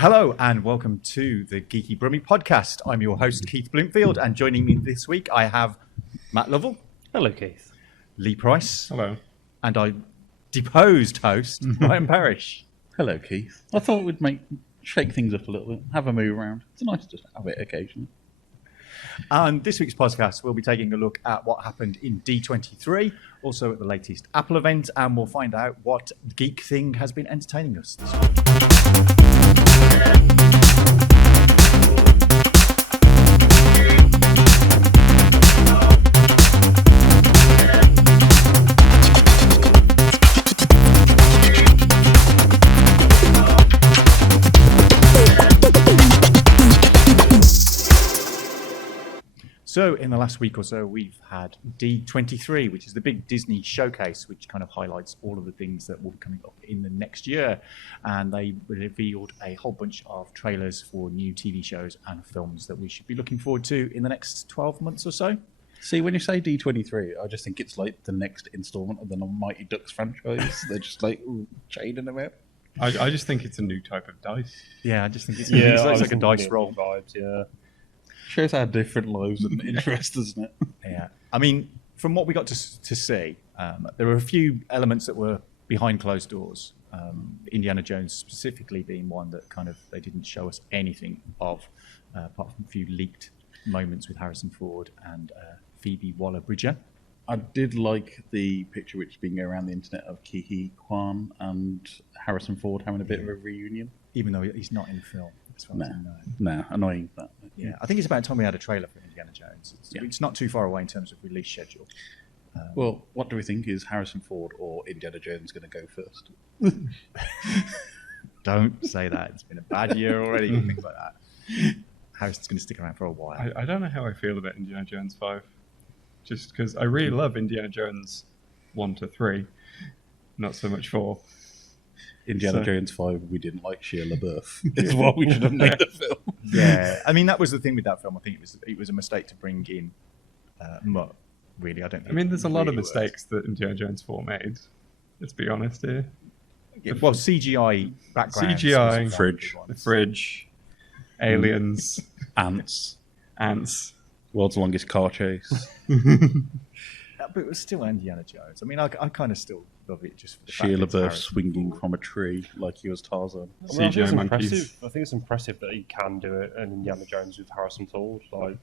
Hello and welcome to the Geeky Brummie podcast. I'm your host, Keith Bloomfield, and joining me this week I have Matt Lovell. Hello, Keith. Leigh Price. Hello. And our deposed host, Ryan Parrish. Hello, Keith. I thought we'd shake things up a little bit, have a move around. It's nice to have it occasionally. And this week's podcast, we'll be taking a look at what happened in D23, also at the latest Apple event, and we'll find out what geek thing has been entertaining us this week. So in the last week or so, we've had D23, which is the big Disney showcase, which kind of highlights all of the things that will be coming up in the next year. And they revealed a whole bunch of trailers for new TV shows and films that we should be looking forward to in the next 12 months or so. See, when you say D23, I just think it's like the next installment of the Mighty Ducks franchise. They're just like chaining them out. I just think it's a new type of dice. Yeah, I just think it looks like a dice roll. Vibes, yeah. Shows our different lives and interests, doesn't it? Yeah. I mean, from what we got to see, there were a few elements that were behind closed doors. Indiana Jones specifically being one that kind of they didn't show us anything of, apart from a few leaked moments with Harrison Ford and Phoebe Waller-Bridger. I did like the picture which has been going around the internet of Ke-Huy Quan and Harrison Ford having a bit of a reunion. Even though he's not in the film, as far as I know. No, annoying that. Yeah, I think it's about time we had a trailer for Indiana Jones. It's not too far away in terms of release schedule. Well, what do we think? Is Harrison Ford or Indiana Jones going to go first? Don't say that. It's been a bad year already and things like that. Harrison's going to stick around for a while. I don't know how I feel about Indiana Jones 5. Just because I really love Indiana Jones 1 to 3. Not so much 4. Indiana Jones 5, we didn't like Shia LaBeouf. Is why we should have made the film. Yeah, I mean, that was the thing with that film. I think it was a mistake to bring in Mutt, really. I don't think. I mean, there's a lot of really mistakes that Indiana Jones 4 made. Let's be honest here. Yeah, well, CGI background. The fridge, aliens, ants, world's longest car chase. But it was still Indiana Jones. I mean, I kind of still love it just for the Shia fact LaBeouf swinging from a tree like he was Tarzan. CGI monkeys. I think it's impressive that he can do it in Indiana Jones with Harrison Ford. Like,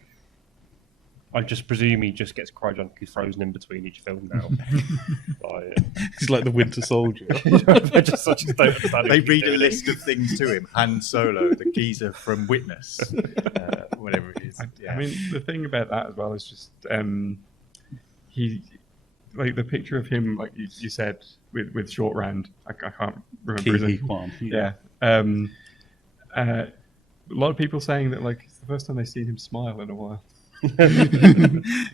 I just presume he just gets cryogenically frozen in between each film now. He's like the Winter Soldier. I just don't understand. They read a list of things to him. Han Solo, the geezer from Witness, whatever it is. I mean, the thing about that as well is just he, like the picture of him, like you said, with Short Round. I can't remember his name. Quan. Yeah. A lot of people saying that like it's the first time they've seen him smile in a while.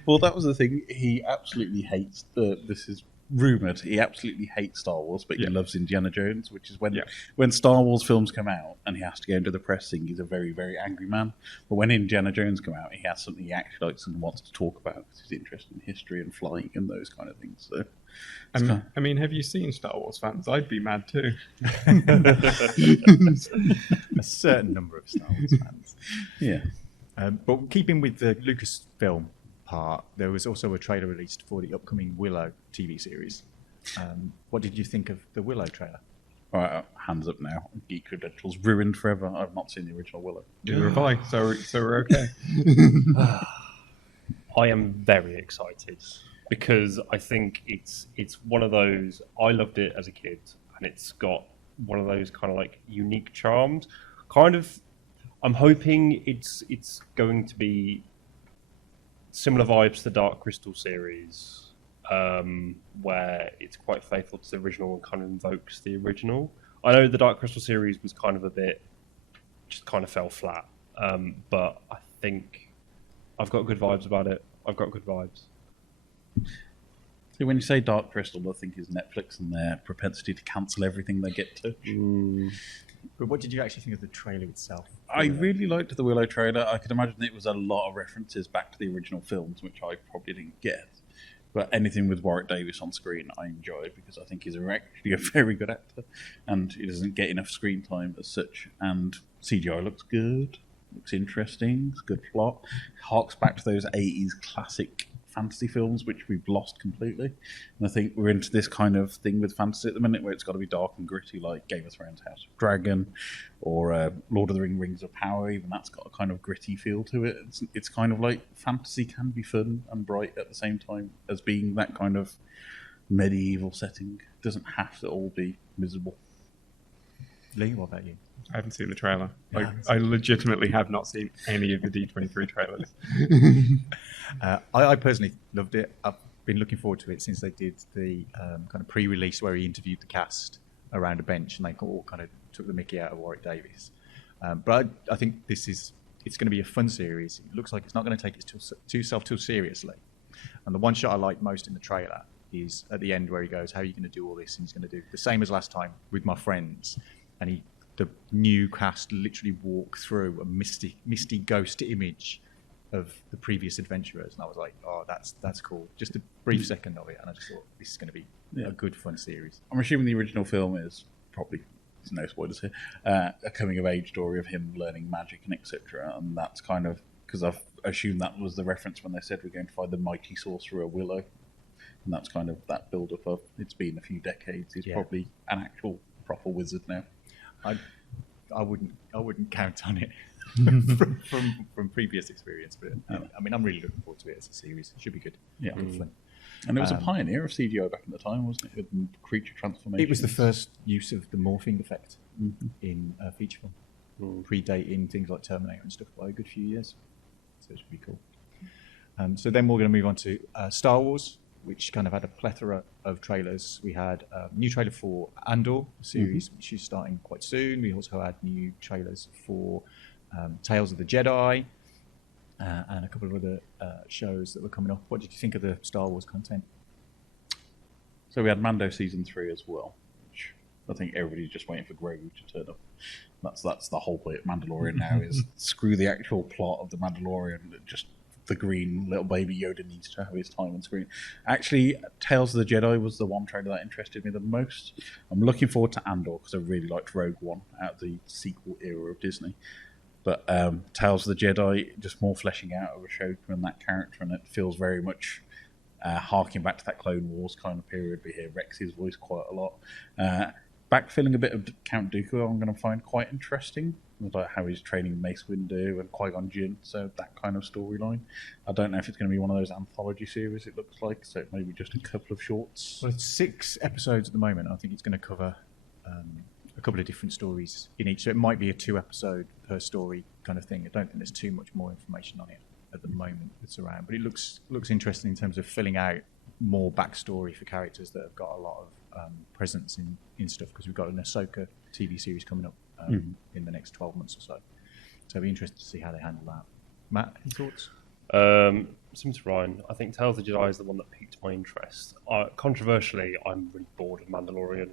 Well, that was the thing. He absolutely hates. This is rumored. He absolutely hates Star Wars, but he loves Indiana Jones, which is when Star Wars films come out and he has to go into the press thing. He's a very, very angry man. But when Indiana Jones come out, he has something he actually likes and wants to talk about because he's interested in history and flying and those kind of things. So, I mean, have you seen Star Wars fans? I'd be mad too. A certain number of Star Wars fans. Yeah. But keeping with the Lucasfilm part, there was also a trailer released for the upcoming Willow TV series. What did you think of the Willow trailer? All right, hands up now. Geek credentials ruined forever. I've not seen the original Willow. Neither have I, so we're okay. I am very excited because I think it's one of those. I loved it as a kid, and it's got one of those kind of like unique charms. Kind of, I'm hoping it's going to be similar vibes to the Dark Crystal series, where it's quite faithful to the original and kind of invokes the original. I know the Dark Crystal series was kind of just kind of fell flat, but I think I've got good vibes about it. I've got good vibes. See, when you say Dark Crystal, I think is Netflix and their propensity to cancel everything they get to. But what did you actually think of the trailer itself? I really liked the Willow trailer. I could imagine it was a lot of references back to the original films, which I probably didn't get. But anything with Warwick Davis on screen, I enjoy because I think he's actually a very good actor, and he doesn't get enough screen time as such. And CGI looks good, looks interesting, it's a good plot. Harks back to those 80s classic fantasy films, which we've lost completely. And I think we're into this kind of thing with fantasy at the minute, where it's got to be dark and gritty, like Game of Thrones, House of Dragon, or Lord of the Rings of Power. Even that's got a kind of gritty feel to it. It's kind of like fantasy can be fun and bright at the same time as being that kind of medieval setting. It doesn't have to all be miserable. Leigh, what about you? I haven't seen the trailer. Yeah. I legitimately have not seen any of the D23 trailers. I personally loved it. I've been looking forward to it since they did the kind of pre-release where he interviewed the cast around a bench and they all kind of took the mickey out of Warwick Davis. But I think it's going to be a fun series. It looks like it's not going to take itself too seriously. And the one shot I like most in the trailer is at the end where he goes, "How are you going to do all this?" And he's going to do the same as last time with my friends. And the new cast literally walk through a misty ghost image of the previous adventurers, and I was like, "Oh, that's cool." Just a brief second of it, and I just thought this is going to be a good, fun series. I'm assuming the original film is probably, there's no spoilers here, a coming-of-age story of him learning magic and etc. And that's kind of because I've assumed that was the reference when they said we're going to find the mighty sorcerer Willow, and that's kind of that build-up of it's been a few decades. He's probably an actual proper wizard now. I wouldn't count on it from previous experience, but I mean, I'm really looking forward to it as a series. It should be good. Yeah, good fun. And it was a pioneer of CGI back in the time, wasn't it? With creature transformation. It was the first use of the morphing effect in a feature film, predating things like Terminator and stuff by a good few years. So it should be cool. So then we're going to move on to Star Wars, which kind of had a plethora of trailers. We had a new trailer for Andor series, which is starting quite soon. We also had new trailers for Tales of the Jedi and a couple of other shows that were coming up. What did you think of the Star Wars content? So we had Mando Season 3 as well, which I think everybody's just waiting for Grogu to turn up. That's the whole point of Mandalorian now, is screw the actual plot of the Mandalorian, just the green little baby Yoda needs to have his time on screen. Actually, Tales of the Jedi was the one trailer that interested me the most. I'm looking forward to Andor because I really liked Rogue One out of the sequel era of Disney. But Tales of the Jedi, just more fleshing out of Ahsoka and that character, and it feels very much harking back to that Clone Wars kind of period. We hear Rex's voice quite a lot. Backfilling a bit of Count Dooku, I'm going to find quite interesting, like how he's training Mace Windu and Qui-Gon Jinn, so that kind of storyline. I don't know if it's going to be one of those anthology series, it looks like, so maybe just a couple of shorts. Well, it's 6 episodes at the moment. I think it's going to cover a couple of different stories in each, so it might be a 2-episode per story kind of thing. I don't think there's too much more information on it at the moment that's around, but it looks interesting in terms of filling out more backstory for characters that have got a lot of presence in stuff, because we've got an Ahsoka TV series coming up in the next 12 months or so. So it'll be interesting to see how they handle that. Matt, any thoughts? Similar to Ryan, I think Tales of the Jedi is the one that piqued my interest. Controversially, I'm really bored of Mandalorian.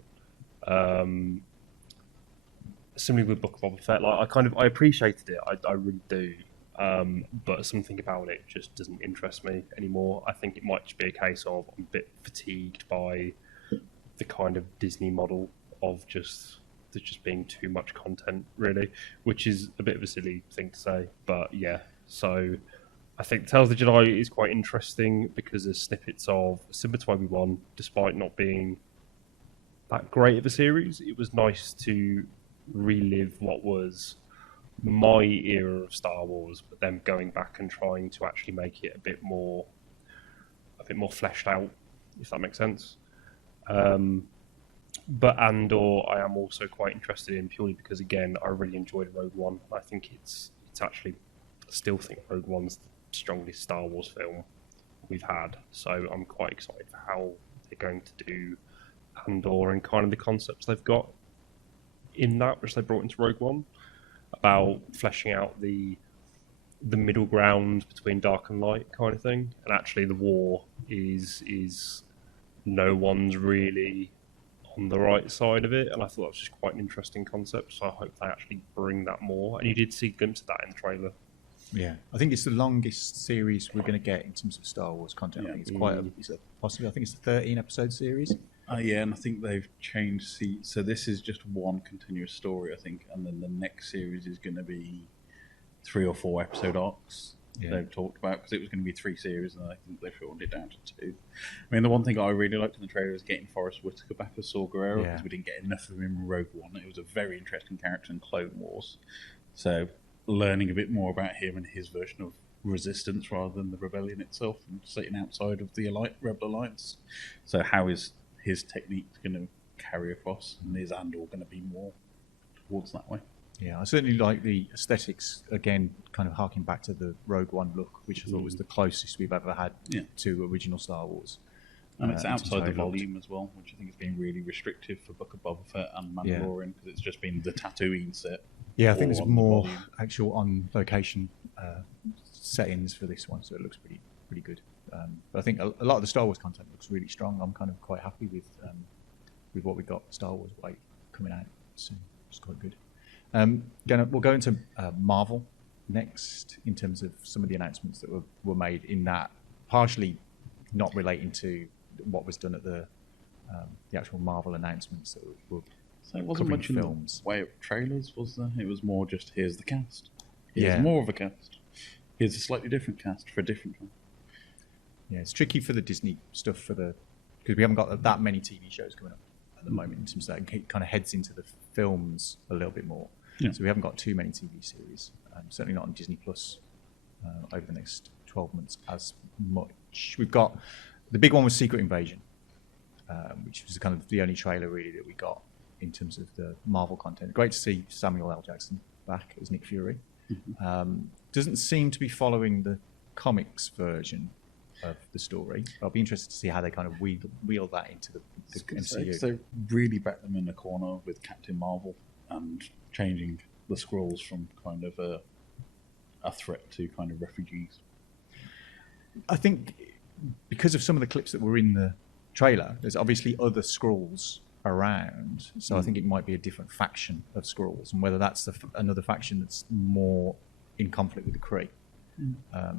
Similarly with Book of Boba Fett, like I appreciated it, I really do. But something about it just doesn't interest me anymore. I think it might just be a case of I'm a bit fatigued by the kind of Disney model of there's just being too much content, really, which is a bit of a silly thing to say. But yeah, so I think Tales of the Jedi is quite interesting because there's snippets of similar to Obi-Wan, despite not being that great of a series. It was nice to relive what was my era of Star Wars, but then going back and trying to actually make it a bit more fleshed out, if that makes sense. But Andor, I am also quite interested in, purely because, again, I really enjoyed Rogue One. I think it's actually, I still think Rogue One's the strongest Star Wars film we've had. So I'm quite excited for how they're going to do Andor and kind of the concepts they've got in that, which they brought into Rogue One, about fleshing out the middle ground between dark and light kind of thing. And actually the war is no one's really on the right side of it, and I thought that was just quite an interesting concept, so I hope they actually bring that more. And you did see a glimpse of that in the trailer. Yeah, I think it's the longest series we're going to get in terms of Star Wars content. I think it's quite possibly, I think it's a 13-episode series. Yeah, and I think they've changed. So this is just one continuous story, I think, and then the next series is going to be 3 or 4 episode arcs. Yeah. They've talked about, because it was going to be 3 series, and I think they shortened it down to 2. I mean, the one thing I really liked in the trailer was getting Forrest Whitaker back as Saw Gerrera, because we didn't get enough of him in Rogue One. It was a very interesting character in Clone Wars. So learning a bit more about him and his version of resistance rather than the rebellion itself, and sitting outside of the Rebel Alliance. So how is his technique going to carry across, and is Andor going to be more towards that way? Yeah, I certainly like the aesthetics, again, kind of harking back to the Rogue One look, which I thought was the closest we've ever had to original Star Wars. And it's outside the volume as well, which I think has been really restrictive for Book of Boba Fett and Mandalorian, because it's just been the Tatooine set. Yeah, I think there's more actual on-location settings for this one, so it looks pretty good. But I think a lot of the Star Wars content looks really strong. I'm kind of quite happy with what we got Star Wars way coming out soon. It's quite good. We'll go into Marvel next in terms of some of the announcements that were made in that, partially not relating to what was done at the actual Marvel announcements that were so it wasn't much films. In the way of trailers, was there? It was more just, here's the cast. Here's more of a cast. Here's a slightly different cast for a different film. Yeah, it's tricky for the Disney stuff because we haven't got that many TV shows coming up at the moment in terms of that. It kind of heads into the films a little bit more. Yeah. So we haven't got too many TV series, certainly not on Disney Plus over the next 12 months as much. We've got the big one was Secret Invasion, which was kind of the only trailer really that we got in terms of the Marvel content. Great to see Samuel L. Jackson back as Nick Fury. Doesn't seem to be following the comics version of the story. I'll be interested to see how they kind of wheel that into the MCU. So really back them in the corner with Captain Marvel and changing the Skrulls from kind of a threat to kind of refugees. I think because of some of the clips that were in the trailer, there's obviously other Skrulls around, so I think it might be a different faction of Skrulls, and whether that's another faction that's more in conflict with the Kree.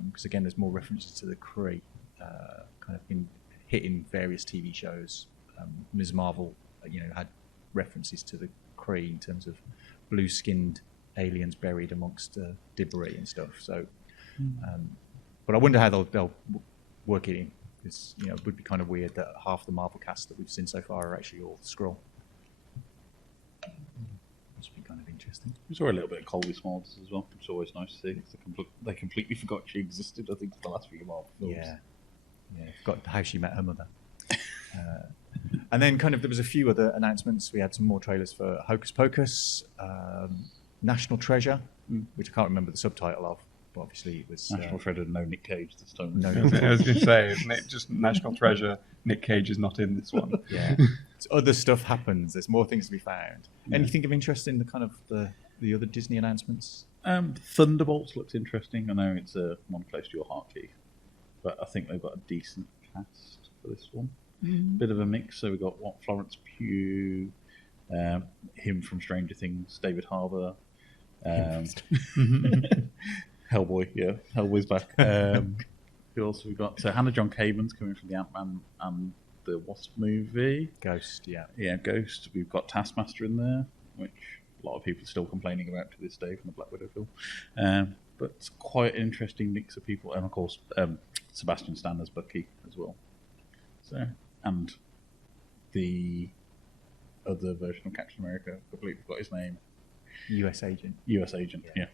Because again, there's more references to the Kree kind of been hitting various TV shows. Ms. Marvel, had references to the Kree in terms of blue-skinned aliens buried amongst debris and stuff. So, but I wonder how they'll work it in. Because it would be kind of weird that half the Marvel cast that we've seen so far are actually all Skrull. Which would be kind of interesting. We saw a little bit of Colby Smulders as well. It's always nice to see. They completely forgot she existed, I think, for the last few Marvel films. Yeah, forgot how she met her mother. And then there was a few other announcements. We had some more trailers for Hocus Pocus, National Treasure, which I can't remember the subtitle of, but obviously it was... National Treasure, no Nick Cage this time. I was going to say, isn't it just National Treasure, Nick Cage is not in this one. Yeah. Other stuff happens. There's more things to be found. Yeah. Anything of interest in the other Disney announcements? Thunderbolts looks interesting. I know it's one close to your heart, Keith, but I think they've got a decent cast for this one. Bit of a mix. So we've got Florence Pugh, him from Stranger Things, David Harbour, Hellboy. Yeah, Hellboy's back. Who else have we got? So Hannah John Kamen's coming from the Ant-Man and the Wasp movie. Ghost, yeah. Yeah, Ghost. We've got Taskmaster in there, which a lot of people are still complaining about to this day from the Black Widow film. But it's quite an interesting mix of people. And of course, Sebastian Stan as Bucky as well. So, and the other version of Captain America, I completely forgot his name. US Agent. Yeah.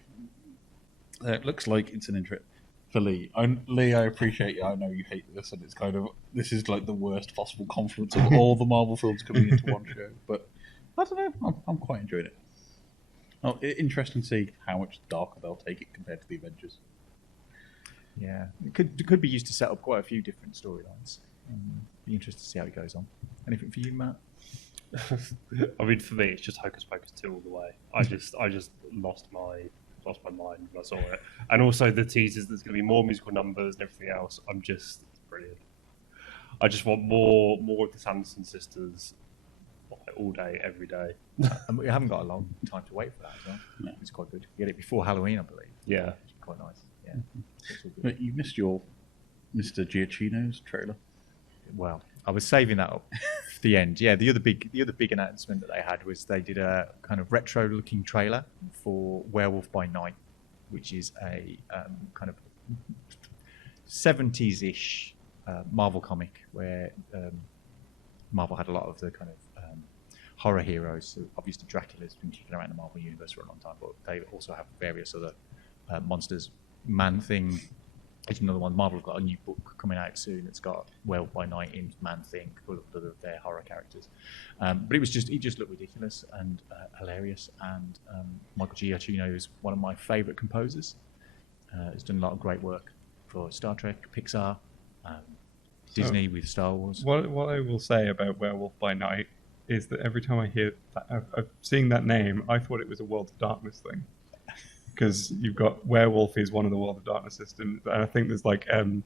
It looks like it's an interest for Leigh. Leigh, I appreciate you. I know you hate this, and this is like the worst possible confluence of all the Marvel films coming into one show. But I don't know. I'm quite enjoying it. Oh, interesting to see how much darker they'll take it compared to the Avengers. Yeah, it could be used to set up quite a few different storylines. Be interested to see how it goes on. Anything for you, Matt? I mean, for me, it's just Hocus Pocus 2 all the way. I just lost my mind when I saw it, and also the teasers. There's going to be more musical numbers and everything else. It's brilliant. I just want more of the Sanderson sisters all day, every day. And we haven't got a long time to wait for that as well. No. It's quite good. You get it before Halloween, I believe. Yeah, it's quite nice. Yeah. But you missed your Mr. Giacchino's trailer. Well, I was saving that up for the end. Yeah, the other big announcement that they had was they did a kind of retro-looking trailer for Werewolf by Night, which is a kind of 70s-ish Marvel comic where Marvel had a lot of the kind of horror heroes. So obviously, Dracula's been kicking around the Marvel universe for a long time, but they also have various other monsters. Man-Thing is another one. Marvel have got a new book coming out soon. It's got Werewolf by Night in Man-Thing, full of other of their horror characters. But it just looked ridiculous and hilarious. And Michael Giacchino is one of my favourite composers. He's done a lot of great work for Star Trek, Pixar, Disney with Star Wars. What I will say about Werewolf by Night is that every time I hear that, seeing that name, I thought it was a World of Darkness thing. Because you've got Werewolf is one of the World of Darkness systems, and I think there's like an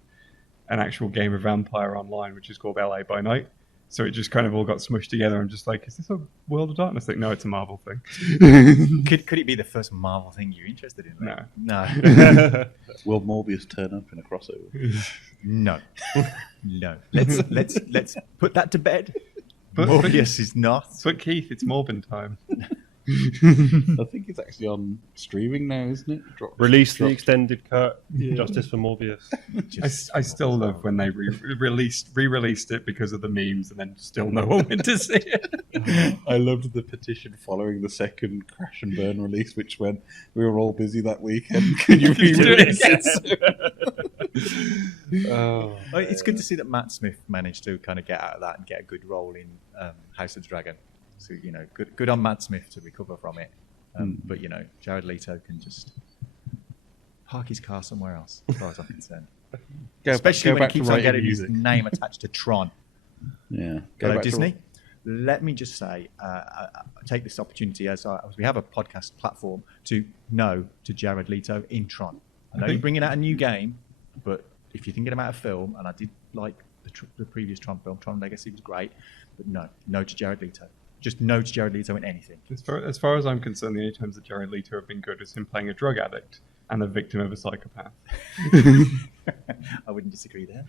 actual game of Vampire online, which is called LA by Night. So it just kind of all got smushed together. I'm just like, is this a World of Darkness thing? No, it's a Marvel thing. Could it be the first Marvel thing you're interested in? No. No. Will Morbius turn up in a crossover? No. No. Let's put that to bed. Morbius is not. But Keith, it's Morbin time. I think it's actually on streaming now, isn't it? Release the extended cut. Justice for Morbius. I still love when they re-released it because of the memes, and then still no one went to see it. I loved the petition following the second Crash and Burn release, which when we were all busy that weekend, can you re-release it? Well, it's good to see that Matt Smith managed to kind of get out of that and get a good role in House of the Dragon. So, good on Matt Smith to recover from it. But, Jared Leto can just park his car somewhere else, as far as I'm concerned. Especially when he keeps on getting his name attached to Tron. Yeah. Hello, Disney. Let me just say, I take this opportunity as we have a podcast platform to Jared Leto in Tron. I know you're bringing out a new game, but if you're thinking about a film, and I did like the previous Tron film, Tron Legacy was great, but no to Jared Leto. Just no to Jared Leto in anything. As far as I'm concerned, the only times that Jared Leto have been good is him playing a drug addict and a victim of a psychopath. I wouldn't disagree there.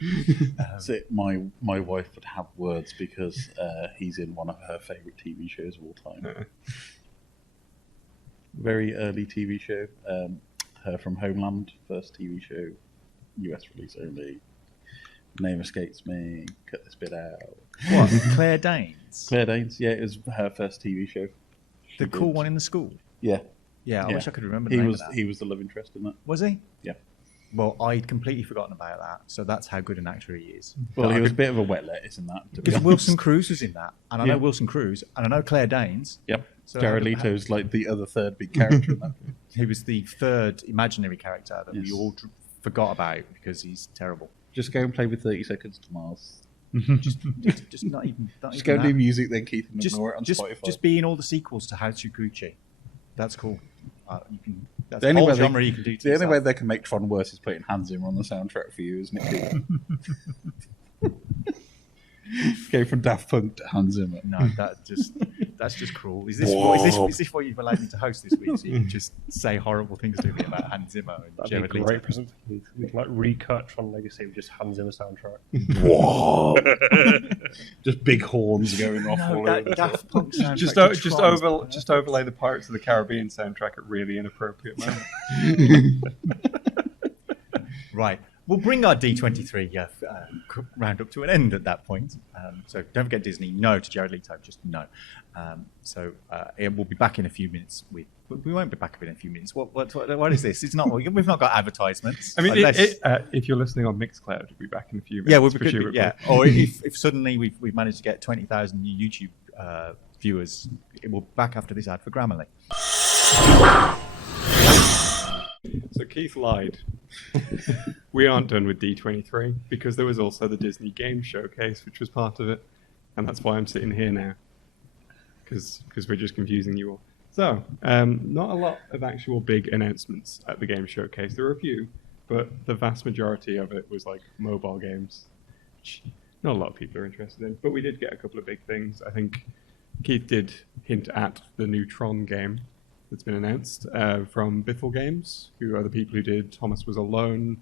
So my wife would have words because he's in one of her favourite TV shows of all time. Very early TV show. Her from Homeland, first TV show, US release only. Name escapes me. Cut this bit out. What? Claire Danes? Claire Danes, yeah, it was her first TV show. The cool one in the school? Yeah. Yeah, I wish I could remember the name of that. He was the love interest in that. Was he? Yeah. Well, I'd completely forgotten about that, so that's how good an actor he is. Well, he was a bit of a wet lettuce in that. Because Wilson Cruz was in that, and I know Wilson Cruz, and I know Claire Danes. Yep. So Jared Leto's like the other third big character in that. He was the third imaginary character that we all forgot about because he's terrible. Just go and play with 30 Seconds to Mars. just not even. Just go and do music, then Keith, and ignore it on just, Spotify. Just be in all the sequels to How to Gucci. That's cool. You can. That's the only whole way genre you can do. The only way they can make Tron worse is putting Hans Zimmer on the soundtrack for you, isn't it? Go from Daft Punk to Hans Zimmer. No, that's just cruel. Is this what you've allowed me to host this week? So you can just say horrible things to me about Hans Zimmer and Jared Leto. Great present. We can recut Tron Legacy with just Hans Zimmer soundtrack. Whoa! Just big horns going off all over. Daft Punk soundtrack. Just overlay the Pirates of the Caribbean soundtrack at really inappropriate moment. Right. We'll bring our D23 roundup to an end at that point. So don't forget Disney. No to Jared Leto. Just no. We'll be back in a few minutes. We won't be back in a few minutes. What is this? It's not. We've not got advertisements. I mean, if you're listening on Mixcloud, we'll be back in a few minutes. Yeah, we'll be good. Yeah. Or if suddenly we've managed to get 20,000 new YouTube viewers, we'll be back after this ad for Grammarly. So Keith lied. We aren't done with D23 because there was also the Disney Game Showcase, which was part of it, and that's why I'm sitting here now, because we're just confusing you all. So, not a lot of actual big announcements at the Game Showcase. There were a few, but the vast majority of it was like mobile games, which not a lot of people are interested in. But we did get a couple of big things. I think Keith did hint at the new Tron game that's been announced from Biffle Games, who are the people who did Thomas Was Alone,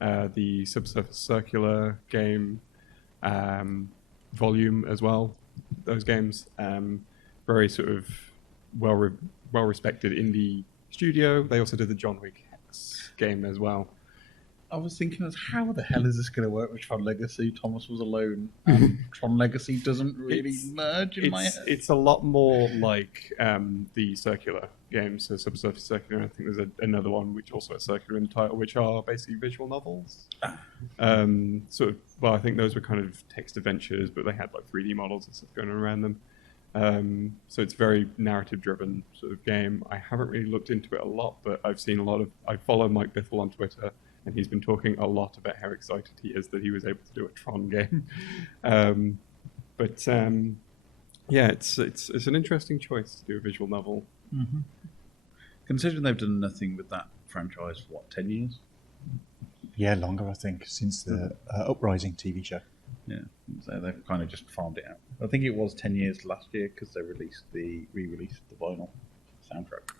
the Subsurface Circular game, volume as well. Those games, very sort of well respected indie studio. They also did the John Wick Hex game as well. I was thinking, how the hell is this going to work with Tron Legacy? Thomas was alone, and Tron Legacy doesn't really merge in my head. It's a lot more like the circular games, so Subsurface Circular. I think there's another one which also has circular in the title, which are basically visual novels. Well, I think those were kind of text adventures, but they had like 3D models and stuff going on around them. So it's very narrative-driven sort of game. I haven't really looked into it a lot, but I've seen a lot of. I follow Mike Bithell on Twitter, and he's been talking a lot about how excited he is that he was able to do a Tron game. Yeah, it's an interesting choice to do a visual novel. Mm-hmm. Considering they've done nothing with that franchise for, 10 years? Yeah, longer, I think, since the Uprising TV show. Yeah, so they've kind of just farmed it out. I think it was 10 years last year because they re-released the vinyl soundtrack.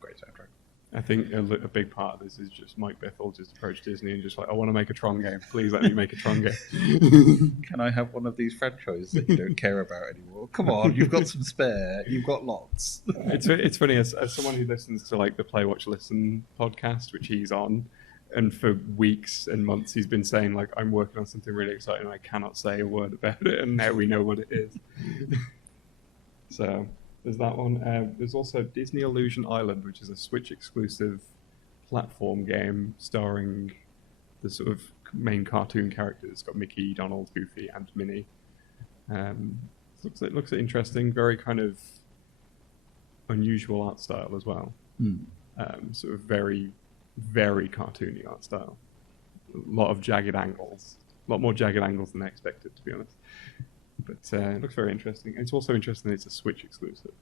Great soundtrack. I think a big part of this is just Mike Bithell just approached Disney and just like, I want to make a Tron game. Please let me make a Tron game. Can I have one of these franchises that you don't care about anymore? Come on, you've got some spare. You've got lots. It's funny, as someone who listens to like the Play, Watch, Listen podcast, which he's on, and for weeks and months he's been saying like, I'm working on something really exciting and I cannot say a word about it, and now we know what it is. So there's that one. There's also Disney Illusion Island, which is a Switch exclusive platform game starring the sort of main cartoon characters. It's got Mickey, Donald, Goofy, and Minnie. It looks interesting, very kind of unusual art style as well. Sort of very, very cartoony art style. A lot of jagged angles. A lot more jagged angles than I expected, to be honest. But it looks very interesting. It's also interesting that it's a Switch exclusive,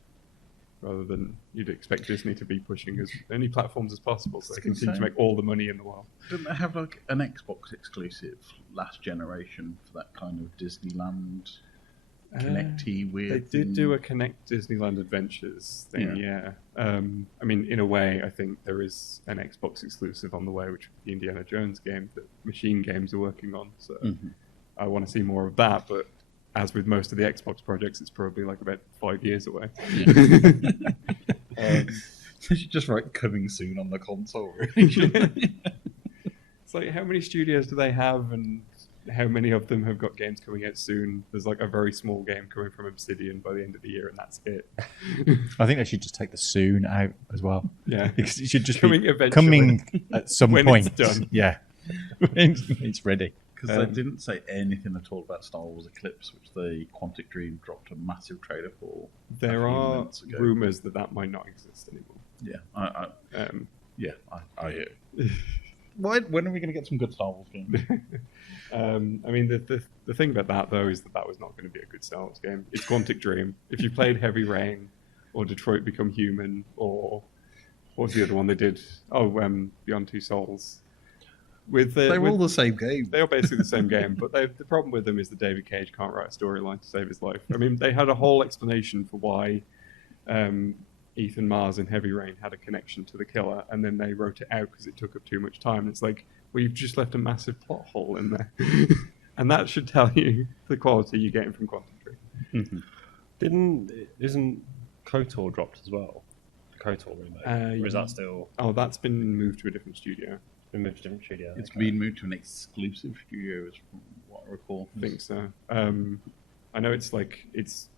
rather than you'd expect Disney to be pushing as many platforms as possible, so they continue to make all the money in the world. Didn't they have like an Xbox exclusive last generation for that kind of Disneyland connecty weird? They did do a Connect Disneyland Adventures thing, yeah. I mean, in a way, I think there is an Xbox exclusive on the way, which would be the Indiana Jones game that Machine Games are working on. So I want to see more of that, but as with most of the Xbox projects, it's probably like about 5 years away. They should just write coming soon on the console. Really. It's like, how many studios do they have, and how many of them have got games coming out soon? There's like a very small game coming from Obsidian by the end of the year, and that's it. I think they should just take the soon out as well. Yeah, because it should just coming be coming at some when point. It's done. Yeah, when it's ready. Because they didn't say anything at all about Star Wars Eclipse, which the Quantic Dream dropped a massive trailer for. There are rumours that might not exist anymore. Yeah, I hear. When are we going to get some good Star Wars games? I mean, the thing about that though is that was not going to be a good Star Wars game. It's Quantic Dream. If you played Heavy Rain, or Detroit Become Human, or what was the other one they did? Beyond Two Souls. They were all the same game. They are basically the same game, but the problem with them is that David Cage can't write a storyline to save his life. I mean, they had a whole explanation for why Ethan Mars in Heavy Rain had a connection to the killer, and then they wrote it out because it took up too much time. It's like, well, you've just left a massive plot hole in there. And that should tell you the quality you're getting from Quantum Dream. Isn't KOTOR dropped as well? The KOTOR remake? Or is that still... Oh, that's been moved to a different studio. It's been moved to an exclusive studio, as from what I recall. I think so. I know it's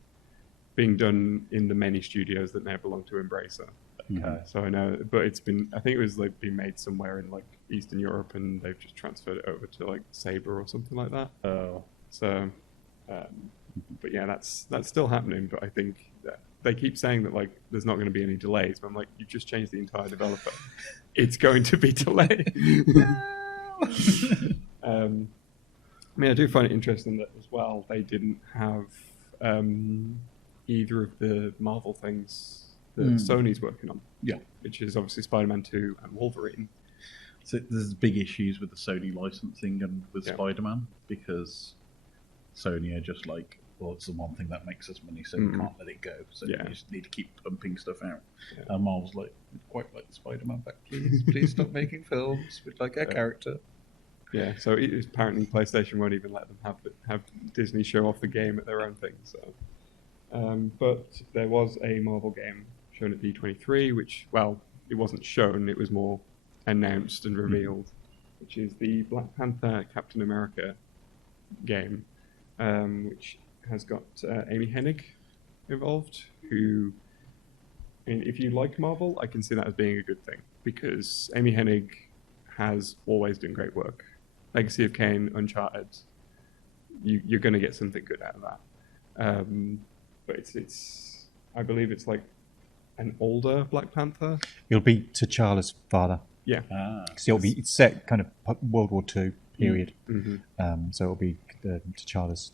being done in the many studios that now belong to Embracer. Okay. So I know, but it's been. I think it was like being made somewhere in like Eastern Europe, and they've just transferred it over to like Saber or something like that. Oh. So, but yeah, that's still happening. But I think that they keep saying that like there's not going to be any delays. But I'm like, you've just changed the entire developer. It's going to be delayed. I mean, I do find it interesting that as well they didn't have either of the Marvel things that Sony's working on. Yeah, which is obviously Spider-Man 2 and Wolverine. So there's big issues with the Sony licensing and with Spider-Man, because Sony are just like, well, it's the one thing that makes us money, so we can't let it go. So we just need to keep pumping stuff out. Yeah. And Marvel's like, we'd quite like Spider-Man back, please. Please stop making films. We'd like our character. Yeah, so apparently PlayStation won't even let them have Disney show off the game at their own thing. So, but there was a Marvel game shown at D23, which, well, it wasn't shown; it was more announced and revealed, which is the Black Panther Captain America game, which has got Amy Hennig involved. Who, I mean, if you like Marvel, I can see that as being a good thing because Amy Hennig has always done great work. Legacy of Kain, Uncharted, you're going to get something good out of that. But it's I believe it's like an older Black Panther. It'll be T'Challa's father. Yeah. So it's set kind of World War II period. Mm-hmm. So it'll be T'Challa's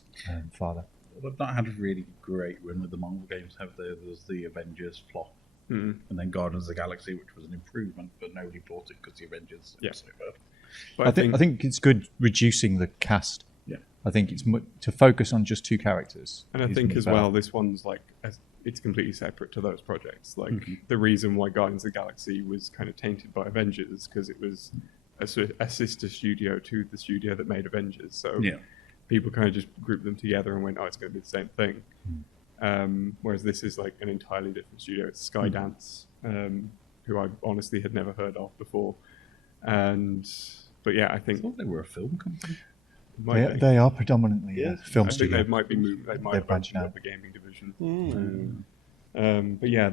father. Well, they've not had a really great run with the Marvel games, have they? There's the Avengers flop, and then Guardians of the Galaxy, which was an improvement, but nobody bought it because the Avengers Yeah. so bad. But I think it's good reducing the cast. Yeah. I think it's to focus on just two characters. And I is think much as better. well, this one's like it's completely separate to those projects. Like the reason why Guardians of the Galaxy was kind of tainted by Avengers because it was a sister studio to the studio that made Avengers. So people kind of just grouped them together and went, "Oh, it's going to be the same thing." Whereas this is like an entirely different studio. It's Skydance, who I honestly had never heard of before. But yeah, I think I thought they were a film company. They are predominantly a film I think studio. they might be moved. They might They're have branching opened out. up a gaming division. But yeah,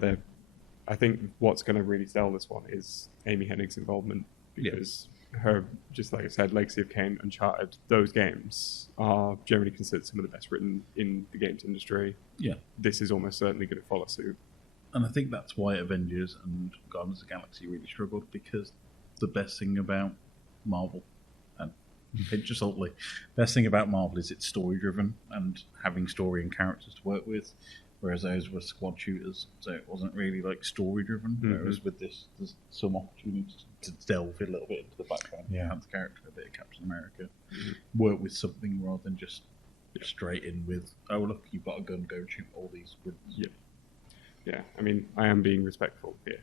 I think what's going to really sell this one is Amy Hennig's involvement because her, just like I said, Legacy of Kain, Uncharted, those games are generally considered some of the best written in the games industry. Yeah. This is almost certainly going to follow suit. And I think that's why Avengers and Guardians of the Galaxy really struggled because the best thing about Marvel, and just ultimately, best thing about Marvel is it's story driven and having story and characters to work with, whereas those were squad shooters, so it wasn't really like story driven. Whereas with this, there's some opportunity to delve a little bit into the background of the character, a bit of Captain America, work with something rather than just straight in with, oh look, you've got a gun, go shoot all these squids. Yeah, I mean, I am being respectful here,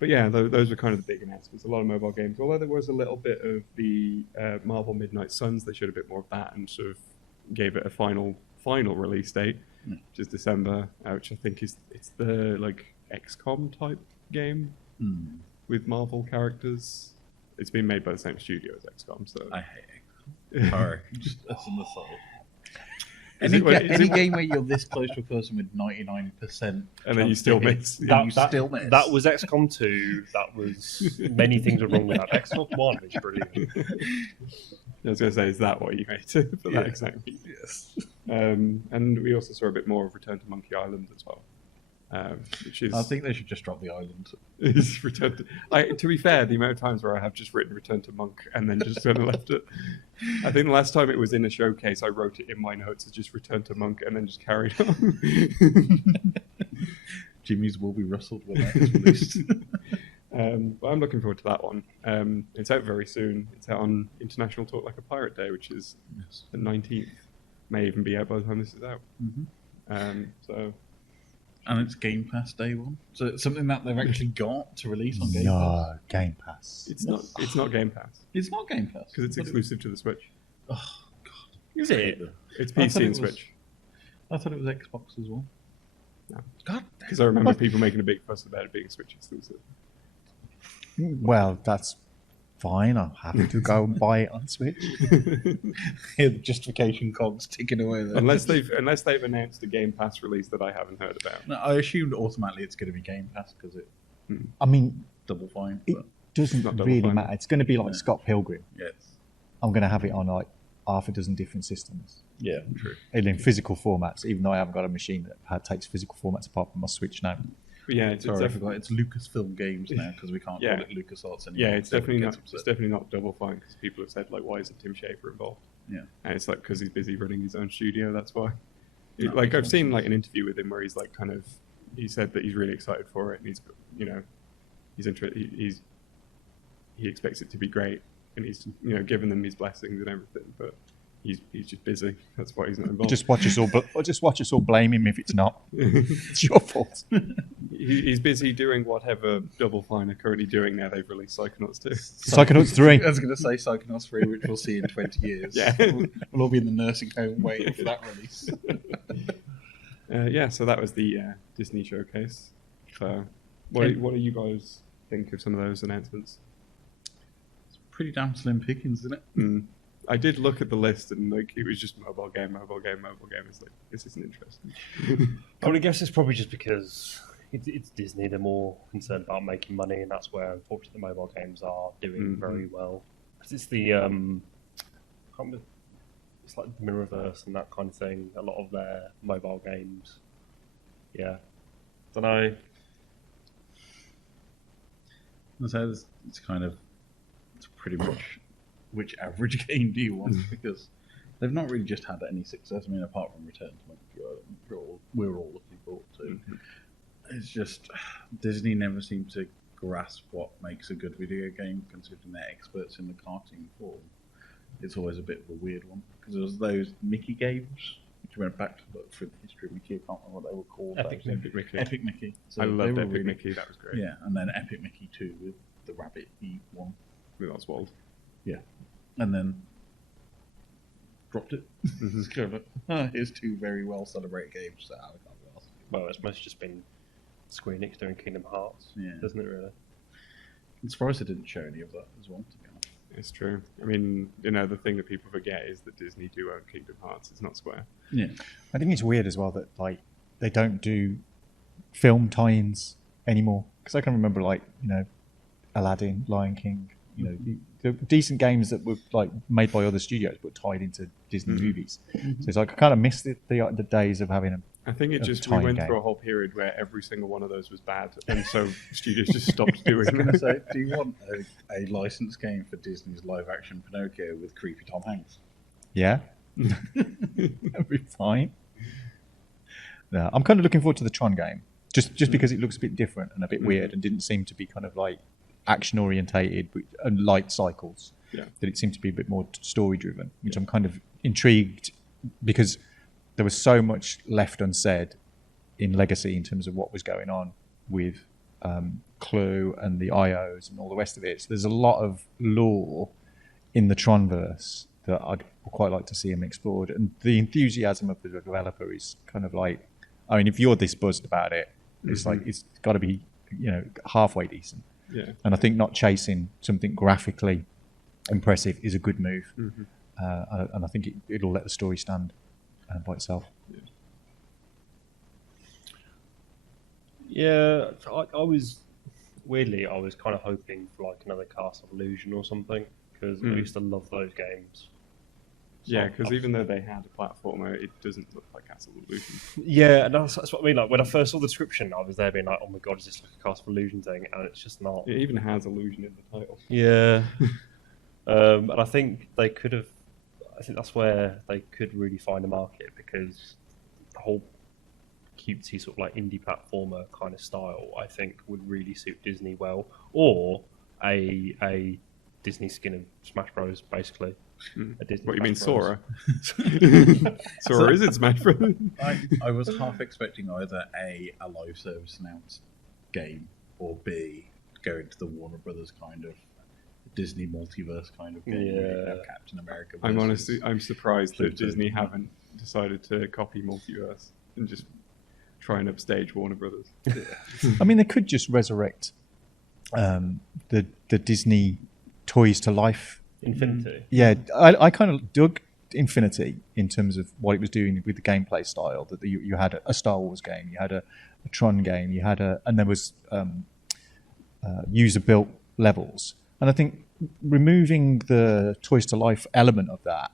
but yeah, those were kind of the big announcements. A lot of mobile games, although there was a little bit of the Marvel Midnight Suns. They showed a bit more of that and sort of gave it a final release date, which is December, which I think it's the like XCOM type game with Marvel characters. It's been made by the same studio as XCOM, so I hate XCOM. Sorry, just as an aside. Is Any it- game where you're this close to a person with 99%, and then you still miss. still miss. That was XCOM 2. That was many things were wrong with that. XCOM 1 is brilliant. I was going to say, is that what you hate for that exact reason? Yes. And we also saw a bit more of Return to Monkey Island as well, which is I think they should just drop the island. is Return to be fair, the amount of times where I have just written Return to Monk and then just kind of left it. I think the last time it was in a showcase, I wrote it in my notes as just Return to Monk and then just carried on. Jimmy's will be rustled when that is released. But I'm looking forward to that one. It's out very soon. It's out on International Talk Like a Pirate Day, which is the 19th. May even be out by the time this is out. So, and it's Game Pass day one. So it's something that they've actually got to release on Game Pass. No, Game Pass. it's not Game Pass It's not Game Pass. because it's exclusive to the Switch. Oh, God. Is it? It's I thought PC it and was- Switch. I thought it was Xbox as well. No. God Because I remember people making a big fuss about it being Switch exclusive. Well, that's fine. I'm happy to go and buy it on Switch. damn. Justification cogs ticking away there. unless they've announced a Game Pass release that I haven't heard about. No, I assumed automatically it's going to be Game Pass because it's I mean, double fine. it But doesn't not double really fine. matter. It's going to be like Scott Pilgrim. yes. I'm going to have it on like half a dozen different systems. Yeah, true. And in physical formats, even though I haven't got a machine that takes physical formats apart from my Switch now. But yeah, it's Sorry, I definitely forgot. It's Lucasfilm Games now because we can't Yeah. call it LucasArts anymore. yeah, it's definitely Everyone not. gets It's upset. definitely not double fine because people have said like, why isn't Tim Schafer involved? Yeah. And it's like because he's busy running his own studio. That's why. No, Like makes I've seen sense. like an interview with him where he's like kind of he said that he's really excited for it and he expects it to be great and he's given them his blessings and everything. But he's just busy. That's why he's not involved. Just watch us all blame him if it's not. It's your fault. He's busy doing whatever Double Fine are currently doing now. They've released Psychonauts 2. Psychonauts 3. I was going to say Psychonauts 3, which we'll see in 20 years. Yeah. We'll all be in the nursing home waiting for that release. So that was the Disney showcase. So, what do you guys think of some of those announcements? It's pretty damn slim pickings, isn't it? I did look at the list and it was just mobile game. It's like, this isn't interesting. I would guess it's probably just because it's Disney. They're more concerned about making money, and that's where unfortunately the mobile games are doing very well. It's the it's like the Mirrorverse and that kind of thing. A lot of their mobile games. Yeah, don't know. So it's pretty much which average game do you want, because they've not really just had any success. I mean, apart from Return to Monkey Island, we're all looking forward to. It's just Disney never seem to grasp what makes a good video game, considering they're experts in the cartoon form. It's always a bit of a weird one, because there was those Mickey games, which went back to look through the history of Mickey. I can't remember what they were called. Epic Mickey. Epic Mickey. So I loved they Epic were really, Mickey. That was great. Yeah, and then Epic Mickey 2 with the rabbit one. With Oswald. Yeah, and then dropped it. It's kind of like, here's two very well celebrated games. So I can't be asked. Well, it's mostly just been Square Enix doing Kingdom Hearts, doesn't it? Really. I'm surprised they didn't show any of that as well, to be honest. It's true. I mean, the thing that people forget is that Disney do own Kingdom Hearts. It's not Square. Yeah, I think it's weird as well that like they don't do film tie-ins anymore, because I can remember Aladdin, Lion King, the decent games that were like made by other studios but tied into Disney movies. So it's like I kind of miss the days of having I think we went through a whole period where every single one of those was bad, and so studios just stopped doing that. So, do you want a licensed game for Disney's live-action Pinocchio with creepy Tom Hanks? Yeah, that'd be fine. Yeah, I'm kind of looking forward to the Tron game, just because it looks a bit different and a bit weird, and didn't seem to be kind of like action orientated and light cycles. Yeah. That it seemed to be a bit more story driven, which I'm kind of intrigued, because there was so much left unsaid in Legacy in terms of what was going on with Clue and the IOs and all the rest of it. So there's a lot of lore in the Tronverse that I'd quite like to see him explored. And the enthusiasm of the developer is kind of like, I mean, if you're this buzzed about it, it's like it's got to be halfway decent. Yeah. And I think not chasing something graphically impressive is a good move. And I think it'll let the story stand by itself. Yeah, I was kind of hoping for like another Castle of Illusion or something, because I used to love those games. Yeah, because even though they had a platformer, it doesn't look like Castle of Illusion. Yeah, and that's what I mean. Like when I first saw the description, I was there being like, "Oh my god, is this like a Castle of Illusion thing?" And it's just not. It even has Illusion in the title. Yeah, and I think they could have. I think that's where they could really find a market, because the whole cutesy sort of like indie platformer kind of style, I think, would really suit Disney well, or a Disney skin of Smash Bros. Basically. A Disney What, you mean Smash Sora? Sora is in Smash Bros. I was half expecting either A live service announced game, or B, go into the Warner Brothers kind of Disney multiverse kind of game. Where you have Captain America. I'm surprised that Disney haven't decided to copy multiverse and just try and upstage Warner Brothers. I mean, they could just resurrect the Disney Toys to Life. Infinity. Yeah, I kind of dug Infinity in terms of what it was doing with the gameplay style. That you had a Star Wars game, you had a Tron game, and there was user-built levels. And I think removing the Toys to Life element of that,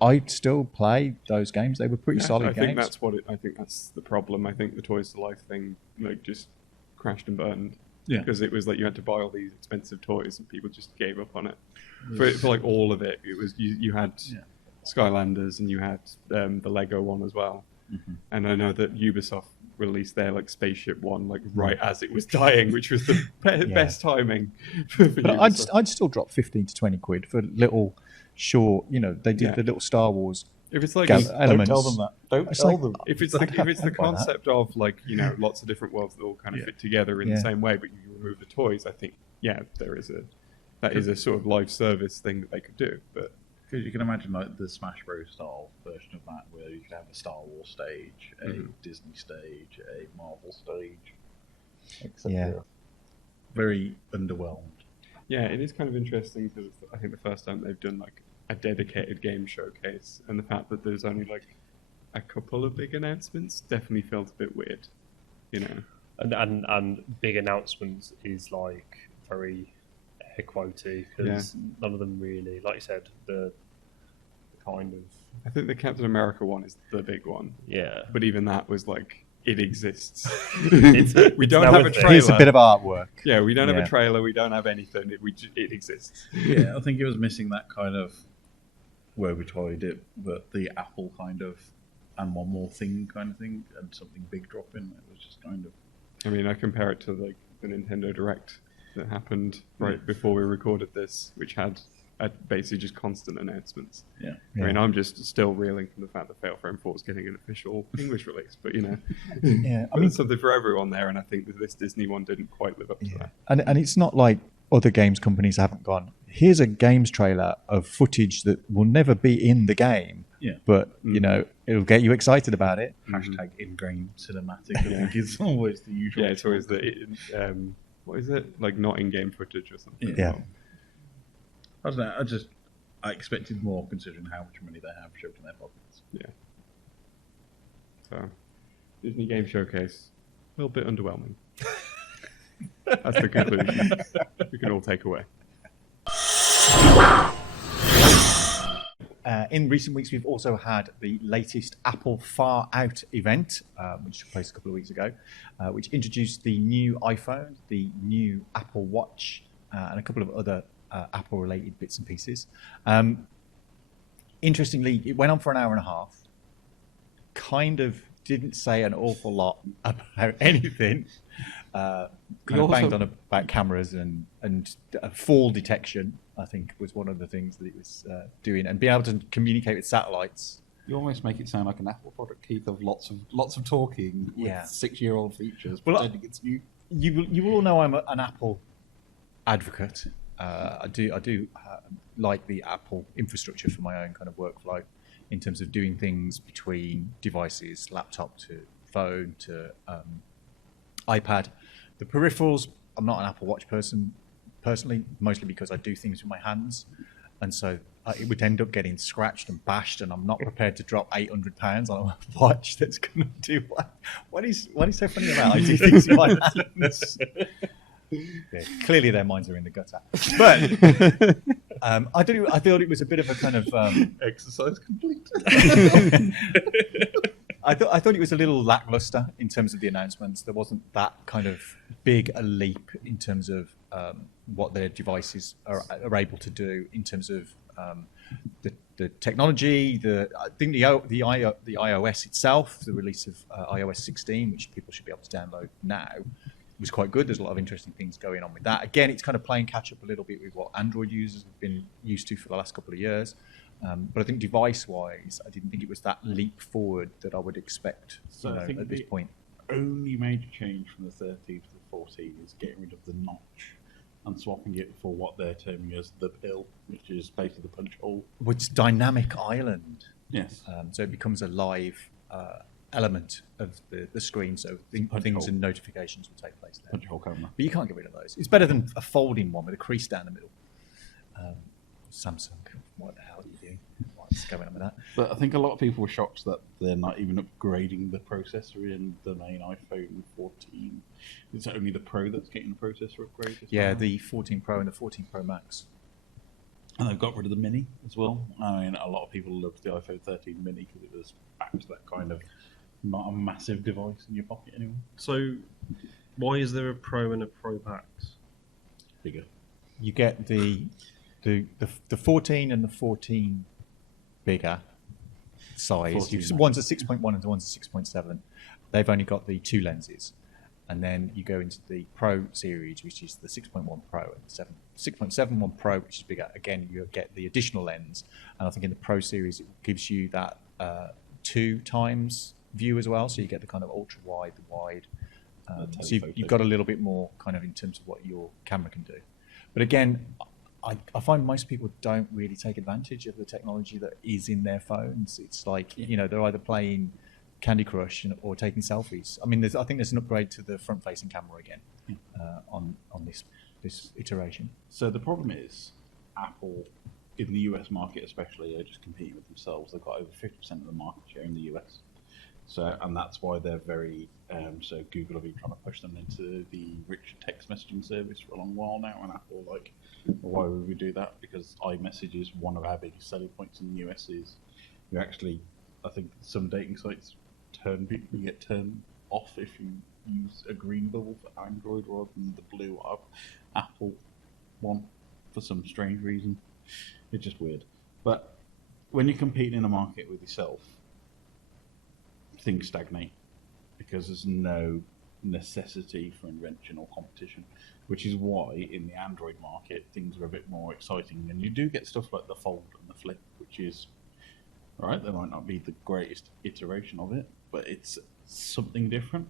I'd still play those games. They were pretty solid games. I think that's the problem. I think the Toys to Life thing just crashed and burned. Yeah. Because it was like you had to buy all these expensive toys and people just gave up on it. For like all of it, it was you had Skylanders and you had the Lego one as well. And I know that Ubisoft released their like Spaceship One like right as it was dying, which was the best timing. For But I'd still drop 15 to 20 quid for little short. They did the little Star Wars. If it's like elements. Don't tell them that. Don't tell them. If it's the concept of like lots of different worlds that all kind of fit together in the same way, but you remove the toys, I think that is a sort of live service thing that they could do. But because you can imagine like the Smash Bros. Style version of that, where you could have a Star Wars stage, a Disney stage, a Marvel stage, etc. Yeah. Very underwhelmed. yeah, it is kind of interesting because I think the first time they've done like a dedicated game showcase, and the fact that there's only like a couple of big announcements definitely felt a bit weird, And big announcements is like very air quotey because none of them really, like you said, the kind of. I think the Captain America one is the big one. Yeah. But even that was like, it exists. We don't have a trailer. Here's a bit of artwork. Yeah, we don't have a trailer. We don't have anything. It exists. Yeah, I think it was missing that kind of where we tried it, but the Apple kind of and one more thing kind of thing, and something big dropping. It was just kind of. I mean, I compare it to like the Nintendo Direct that happened right before we recorded this, which had basically just constant announcements. Yeah. I mean, I'm just still reeling from the fact that Fatal Frame 4 is getting an official English release, but Yeah, I mean, something for everyone there, and I think that this Disney one didn't quite live up to that. And it's not like other games companies haven't gone, here's a games trailer of footage that will never be in the game. Yeah. But, it'll get you excited about it. Hashtag ingrained cinematic. I think it's always the usual. Yeah, it's always what is it? Like not in-game footage or something. Yeah. I don't know. I expected more considering how much money they have shoved in their pockets. Yeah. So, Disney Game Showcase, a little bit underwhelming. That's the conclusion we can all take away. In recent weeks, we've also had the latest Apple Far Out event, which took place a couple of weeks ago, which introduced the new iPhone, the new Apple Watch, and a couple of other Apple-related bits and pieces. Interestingly, it went on for an hour and a half. Kind of didn't say an awful lot about anything. Kind of banged on about cameras and fall detection, I think, was one of the things that it was doing, and being able to communicate with satellites. You almost make it sound like an Apple product, Keith, of lots of talking with 6-year-old features. Well, pretending it's new. You will all know I'm an Apple advocate. I do like the Apple infrastructure for my own kind of workflow in terms of doing things between devices, laptop to phone to iPad. The peripherals, I'm not an Apple Watch person personally, mostly because I do things with my hands, and so it would end up getting scratched and bashed, and I'm not prepared to drop £800 on a watch that's going to do what is so funny about I do things with my hands. Yeah, clearly their minds are in the gutter, but I thought it was a bit of a kind of Exercise complete. I thought it was a little lackluster in terms of the announcements. There wasn't that kind of big a leap in terms of what their devices are able to do in terms of the technology. I think the iOS itself, the release of iOS 16, which people should be able to download now, was quite good. There's a lot of interesting things going on with that. Again, it's kind of playing catch up a little bit with what Android users have been used to for the last couple of years. But I think device-wise, I didn't think it was that leap forward that I would expect I think at this point. Only major change from the 13 to the 14 is getting rid of the notch and swapping it for what they're terming as the pill, which is basically the punch hole. It's dynamic island. Yes. So it becomes a live element of the screen, so things and notifications will take place there. Punch hole camera. But you can't get rid of those. It's better than a folding one with a crease down the middle. Samsung, what the hell are you doing? What's going on with that? But I think a lot of people were shocked that they're not even upgrading the processor in the main iPhone 14. It's only the Pro that's getting the processor upgrade. Yeah, the 14 Pro and the 14 Pro Max. And they've got rid of the Mini as well. I mean, a lot of people loved the iPhone 13 Mini because it was back to that kind of not a massive device in your pocket anymore. So, why is there a Pro and a Pro Max? Bigger. You get the 14 and the 14 bigger size. 14 One's a 6.1 and one's a 6.7. they've only got the 2 lenses. And then you go into the Pro series, which is the 6.1 Pro and 6.71 Pro, which is bigger. Again, you get the additional lens. And I think in the Pro series, it gives you that 2 times view as well. So you get the kind of ultra wide, the wide. So you've got a little bit more kind of in terms of what your camera can do. But again, I find most people don't really take advantage of the technology that is in their phones. It's like, they're either playing Candy Crush or taking selfies. I mean, I think there's an upgrade to the front-facing camera again on this iteration. So the problem is, Apple, in the US market especially, are just competing with themselves. They've got over 50% of the market share in the US. So, and that's why they're very. So Google have been trying to push them into the rich text messaging service for a long while now, and Apple well, why would we do that? Because iMessage is one of our biggest selling points in the US. Is you actually, I think some dating sites you get turned off if you use a green bubble for Android rather than the blue Apple one for some strange reason. It's just weird. But when you're competing in a market with yourself, things stagnate because there's no necessity for invention or competition, which is why in the Android market things are a bit more exciting, and you do get stuff like the Fold and the Flip, which is right. They might not be the greatest iteration of it, but it's something different.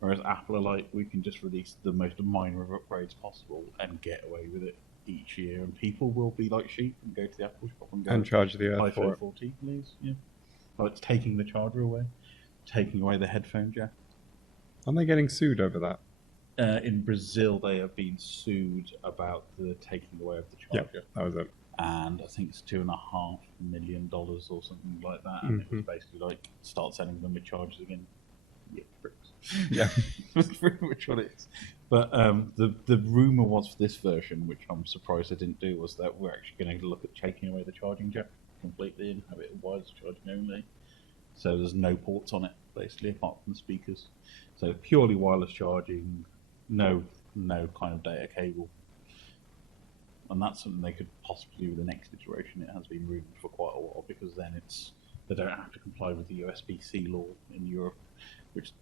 Whereas Apple are like, we can just release the most minor of upgrades possible and get away with it each year, and people will be like sheep and go to the Apple shop and go and charge the earth for iPhone it. 14, please. Yeah, like it's taking the charger away, taking away the headphone jack. Aren't they getting sued over that? In Brazil, they have been sued about the taking away of the charger. Yeah, that was it. And I think it's $2.5 million or something like that. And it was basically like, start selling them with chargers again. Yeah, bricks. Yeah. That's pretty much what it is. But the rumour was for this version, which I'm surprised I didn't do, was that we're actually going to look at taking away the charging jack completely and have it wireless charging only. So there's no ports on it, basically, apart from the speakers. So purely wireless charging, no kind of data cable. And that's something they could possibly do with the next iteration. It has been rumored for quite a while, because then they don't have to comply with the USB-C law in Europe, which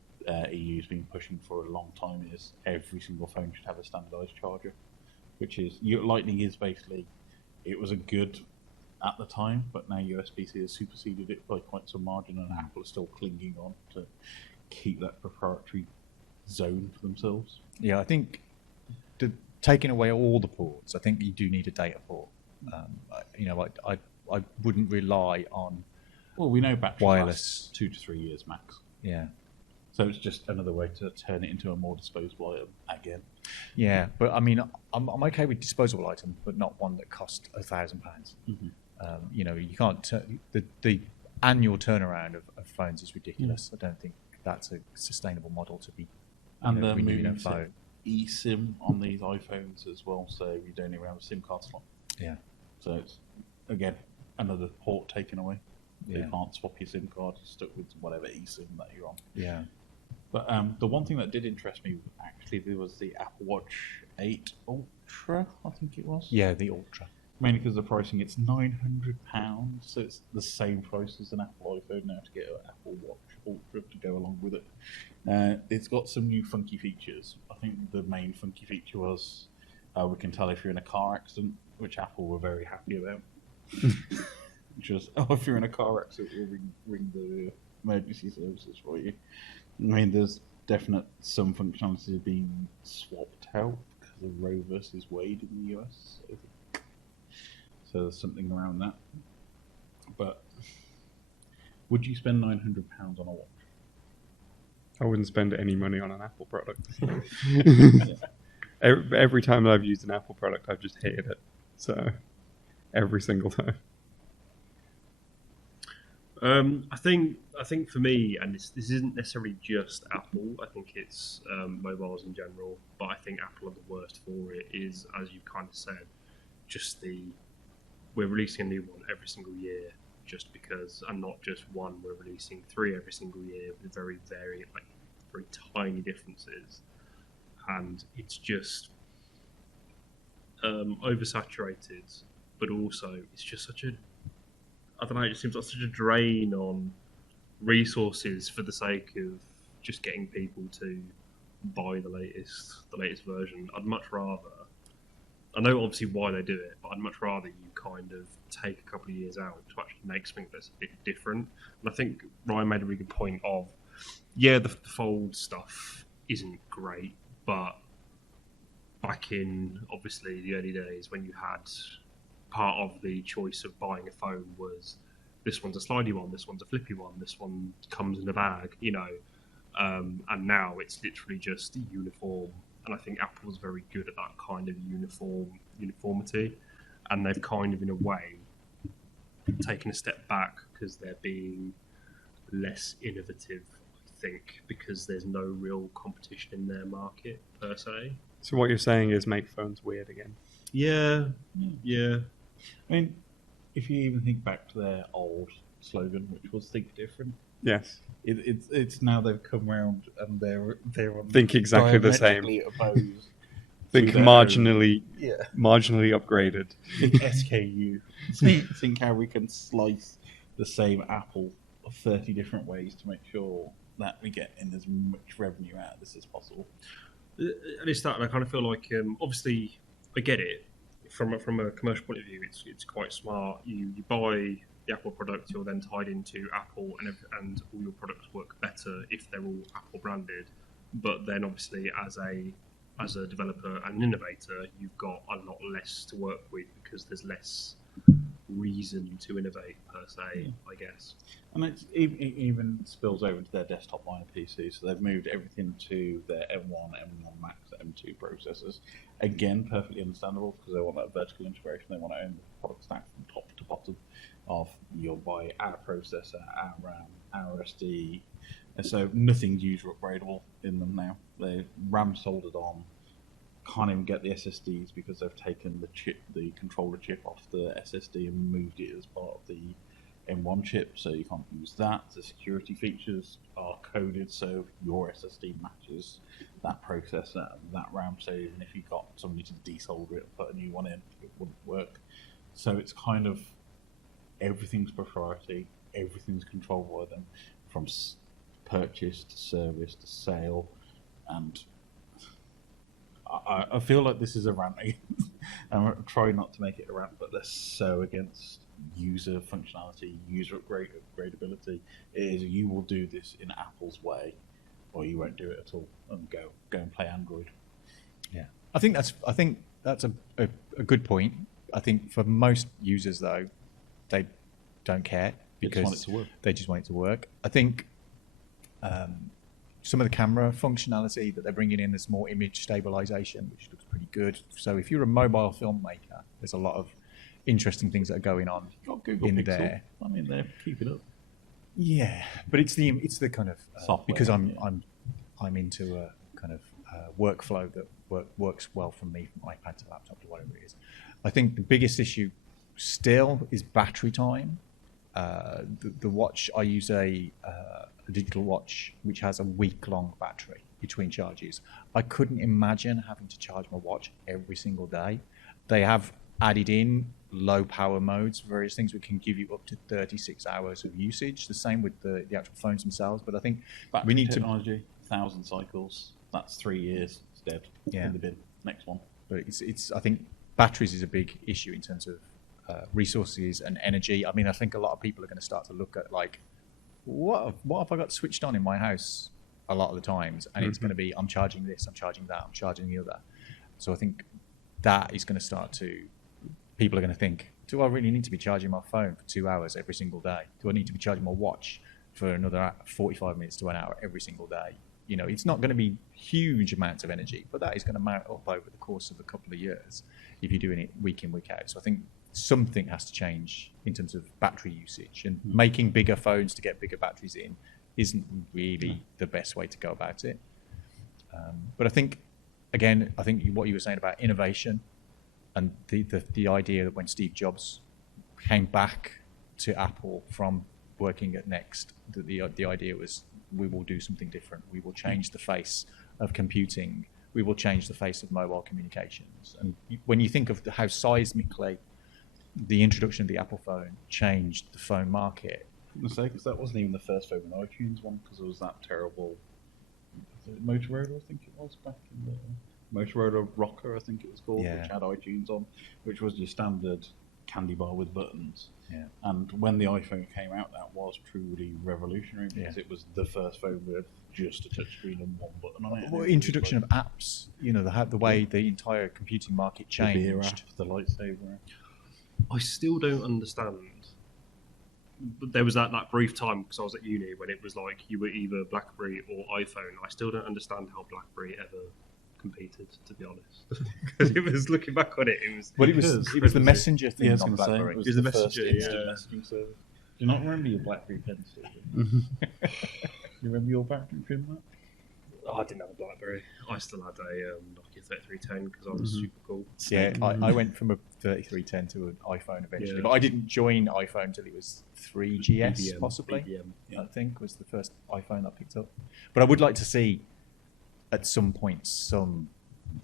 EU's been pushing for a long time. Is every single phone should have a standardized charger, which is Lightning is basically, it was a good at the time, but now USB-C has superseded it by quite some margin, and Apple is still clinging on to keep that proprietary zone for themselves. Yeah, I think taking away all the ports, I think you do need a data port. I wouldn't rely on. Well, we know battery wireless lasts 2 to 3 years max. Yeah. So it's just another way to turn it into a more disposable item again. Yeah, but I mean, I'm okay with disposable items, but not one that costs £1,000. Mm-hmm. You can't. The annual turnaround of phones is ridiculous. I don't think that's a sustainable model to be. And they're renewing moving a phone. to eSIM on these iPhones as well, so you don't even have a SIM card slot. Yeah. So it's, again, another port taken away. Yeah. You can't swap your SIM card, you're stuck with whatever eSIM that you're on. Yeah. But the one thing that did interest me, actually, there was the Apple Watch 8 Ultra, I think it was. Yeah, the Ultra. Mainly because the pricing, it's £900, so it's the same price as an Apple iPhone now to get an Apple Watch Ultra to go along with it. It's got some new funky features. I think the main funky feature was we can tell if you're in a car accident, which Apple were very happy about. Which was, if you're in a car accident, you'll ring the emergency services for you. I mean, there's definite some functionality being swapped out because of Roe versus Wade in the US. So there's something around that. But would you spend £900 on a watch? I wouldn't spend any money on an Apple product. Every time that I've used an Apple product, I've just hated it. So every single time. I think for me, and this isn't necessarily just Apple. I think it's mobiles in general, but I think Apple are the worst for it. Is, as you kind of said, just we're releasing a new one every single year, just because, and not just one. We're releasing 3 every single year with very tiny differences, and it's just oversaturated. But also, it's just such a, I don't know, it just seems like such a drain on resources for the sake of just getting people to buy the latest version. I'd much rather. I know obviously why they do it, but I'd much rather you kind of take a couple of years out to actually make something that's a bit different. And I think Ryan made a really good point of, the fold stuff isn't great, but back in obviously the early days when you had part of the choice of buying a phone was this one's a slidey one, this one's a flippy one, this one comes in a bag, and now it's literally just uniform. And I think Apple's very good at that kind of uniformity, and they've kind of, in a way, taken a step back because they're being less innovative, I think, because there's no real competition in their market, per se. So what you're saying is make phones weird again? Yeah. I mean, if you even think back to their old slogan, which was "Think Different," Yes. It's now they've come round and they're on Think exactly the same. diametrically opposed. Think to their marginally own- marginally upgraded. Think SKU. Think how we can slice the same apple 30 different ways to make sure that we get in as much revenue out of this as possible. And it's that, and I kind of feel like, obviously, I get it from a commercial point of view. It's quite smart. You buy the Apple product, you're then tied into Apple, and all your products work better if they're all Apple branded. But then, obviously, as a developer and innovator, you've got a lot less to work with because there's less reason to innovate per se, I guess. And it even spills over to their desktop line of PC, so they've moved everything to their M1, M1 Max, M2 processors. Again, perfectly understandable because they want that vertical integration. They want to own the product stack from top to bottom. Of you'll buy our processor, our RAM, our SD, and so nothing's user upgradable in them now. They RAM soldered on. Can't even get the SSDs because they've taken the controller chip off the SSD and moved it as part of the M1 chip, so you can't use that. The security features are coded so your SSD matches that processor and that RAM, so even if you got somebody to desolder it and put a new one in, it wouldn't work. So it's kind of everything's proprietary, everything's controlled by them, from purchase to service to sale, and I feel like this is a rant. I'm trying not to make it a rant, but they're so against user functionality, user upgradability. It is, you will do this in Apple's way, or you won't do it at all, and go and play Android. Yeah, I think that's a good point. I think for most users though, they don't care because they just want it to work. I think some of the camera functionality that they're bringing in, there's more image stabilization, which looks pretty good. So if you're a mobile filmmaker, there's a lot of interesting things that are going on in Pixel. There. I mean, they keep it up. Yeah, but it's the kind of software, because I'm into a kind of workflow that works well for me, from iPad to laptop to whatever it is. I think the biggest issue still is battery time. The watch, I use a digital watch which has a week-long battery between charges. I couldn't imagine having to charge my watch every single day. They have added in low power modes, various things which can give you up to 36 hours of usage. The same with the actual phones themselves. But I think battery we need technology, 1,000 cycles. That's 3 years. It's dead. Yeah. In the bin. Next one. But it's I think batteries is a big issue in terms of resources and energy. I mean, I think a lot of people are going to start to look at like, what have I got switched on in my house a lot of the times, and it's going to be, I'm charging this, I'm charging that, I'm charging the other. So I think that is going to start to, people are going to think, do I really need to be charging my phone for 2 hours every single day? Do I need to be charging my watch for another 45 minutes to an hour every single day? You know, it's not going to be huge amounts of energy, but that is going to mount up over the course of a couple of years if you're doing it week in, week out. So I think something has to change in terms of battery usage, and making bigger phones to get bigger batteries in isn't really the best way to go about it. But I think, again, what you were saying about innovation and the idea that when Steve Jobs came back to Apple from working at Next, the idea was, we will do something different. We will change the face of computing. We will change the face of mobile communications. And when you think of how seismically the introduction of the Apple phone changed the phone market. I'm going to say, because that wasn't even the first phone with iTunes one, because it was that terrible Motorola, I think it was back in the Motorola Rocker, I think it was called, Yeah. which had iTunes on, which was your standard candy bar with buttons. Yeah. And when the iPhone came out, that was truly revolutionary because it was the first phone with just a touchscreen and one button on it. Well, introduction of apps, the way the entire computing market the beer changed. app, the lightsaber. I still don't understand. But there was that brief time because I was at uni when it was like you were either BlackBerry or iPhone. I still don't understand how BlackBerry ever competed, to be honest. Because it was looking back on it, it was. Well, it was the messenger thing Yeah, I was on gonna say, BlackBerry. it was It was the the first messenger, instant yeah. messaging service. Do you not remember your BlackBerry pen, Stephen? You remember your BlackBerry pen, Matt? I didn't have a BlackBerry. I still had a Nokia 3310 because I was super cool. Yeah, I went from a 3310 to an iPhone eventually, Yeah. but I didn't join iPhone until it was 3GS, BBM, possibly. BBM. I think was the first iPhone I picked up. But I would like to see, at some point, some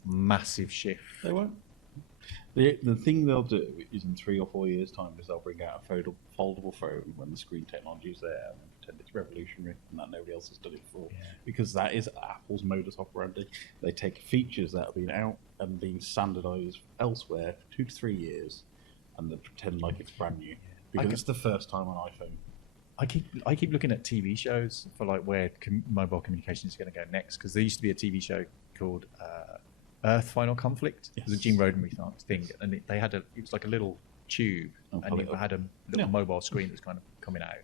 massive shift. They won't. The thing they'll do is in 3 or 4 years' time is they'll bring out a foldable phone when the screen technology is there and pretend it's revolutionary and that nobody else has done it before. Yeah. Because that is Apple's modus operandi. They take features that have been out and been standardized elsewhere for 2 to 3 years and then pretend like it's brand new. Because it's the first time on iPhone. I keep looking at TV shows for like where mobile communication is going to go next, because there used to be a TV show called Earth Final Conflict. It was a Gene Roddenberry thing, and they had it was like a little tube, and it had a little mobile screen that was kind of coming out.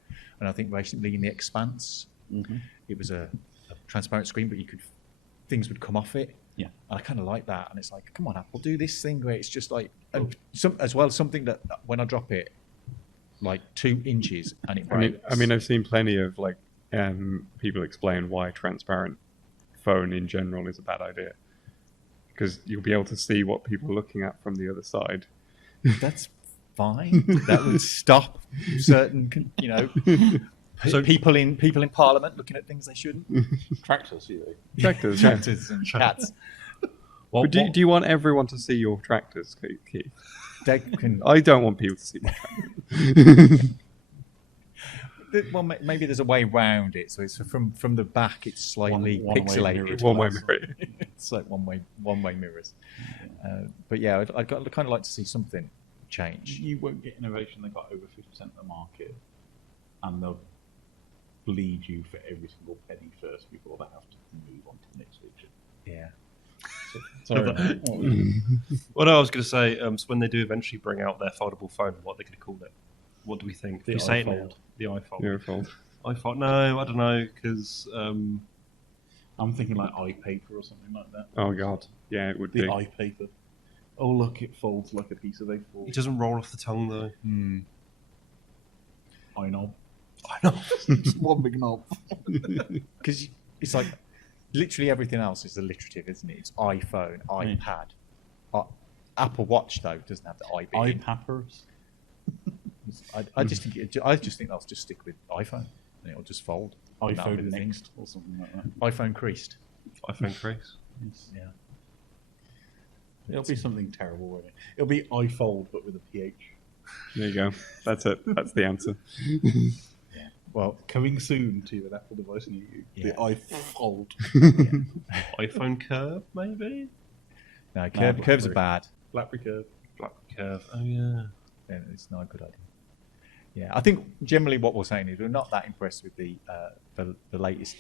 And I think recently in The Expanse, it was a transparent screen, but things would come off it. Yeah, and I kind of like that. And it's like, come on, Apple, do this thing where it's just like something that when I drop it, like 2 inches, and it breaks. I mean, I've seen plenty of people explain why transparent phone in general is a bad idea, because you'll be able to see what people are looking at from the other side. That's fine. That would stop certain, people in Parliament looking at things they shouldn't. Tractors, Tractors, yeah. Tractors and cats. But do you want everyone to see your tractors, Keith? They can, I don't want people to see my tractors. well, maybe there's a way around it. So it's from the back, it's slightly One-way pixelated. mirrors. One-way mirror. It's like one-way mirrors. But yeah, I'd kind of like to see something change. You won't get innovation. They've got over 50% of the market, and they'll bleed you for every single penny first before they have to move on to the next feature. Yeah. What I was going to say, so when they do eventually bring out their foldable phone, what are they going to call it? What do we think? The You say it now. iPhone. The iPhone. Your fault. iPhone? No, I don't know, because I'm thinking like iPaper or something like that. Oh god, yeah, it would The be. iPaper. Oh look, it folds like a piece of A4. it doesn't roll off the tongue, though. iKnob. I know. Just one big knob. Because it's like literally everything else is alliterative, isn't it? It's iPhone, iPad. Apple Watch though doesn't have the IB. iPappers. I just think they'll just stick with iPhone and it'll just fold. And that'll be iPhone the thing. Next or something like that. iPhone creased. iPhone Chris. Yeah. It'll be something terrible, won't it? It'll be iFold but with a PH. There you go. That's it. That's the answer. Well, Coming soon to an Apple device near you. Yeah. The iFold. iPhone Curve, maybe? no, No, curves are BlackBerry. bad. BlackBerry Curve. BlackBerry Curve. Oh yeah. Yeah, it's not a good idea. Yeah, I think generally what we're saying is we're not that impressed with the latest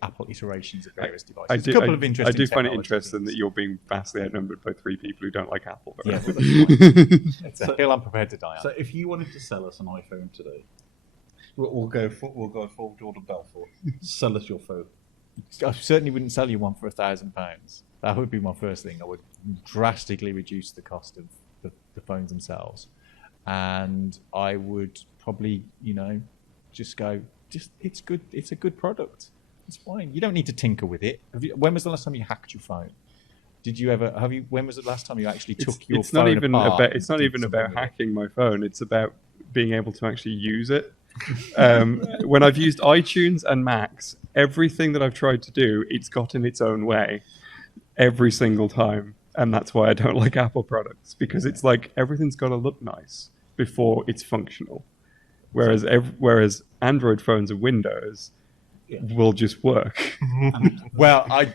Apple iterations of various devices. I A couple of do interesting find it technology interesting things. that you're being vastly outnumbered by 3 people who don't like Apple. Yeah, Very but that's fine. It's a hill I'm prepared to die on. So if you wanted to sell us an iPhone today, we'll go full Jordan Belfort. Sell us your phone. I certainly wouldn't sell you one for £1,000. That would be my first thing. I would drastically reduce the cost of the phones themselves, and I would probably, just go. It's good. It's a good product. It's fine. You don't need to tinker with it. When was the last time you hacked your phone? Did you ever? When was the last time you actually took your it's phone not even apart? about. It's and not did even something about with it? hacking my phone. It's about being able to actually use it. When I've used iTunes and Macs, everything that I've tried to do, it's got in its own way every single time. And that's why I don't like Apple products, because it's like everything's got to look nice before it's functional. Whereas Android phones and Windows, will just work. Well, I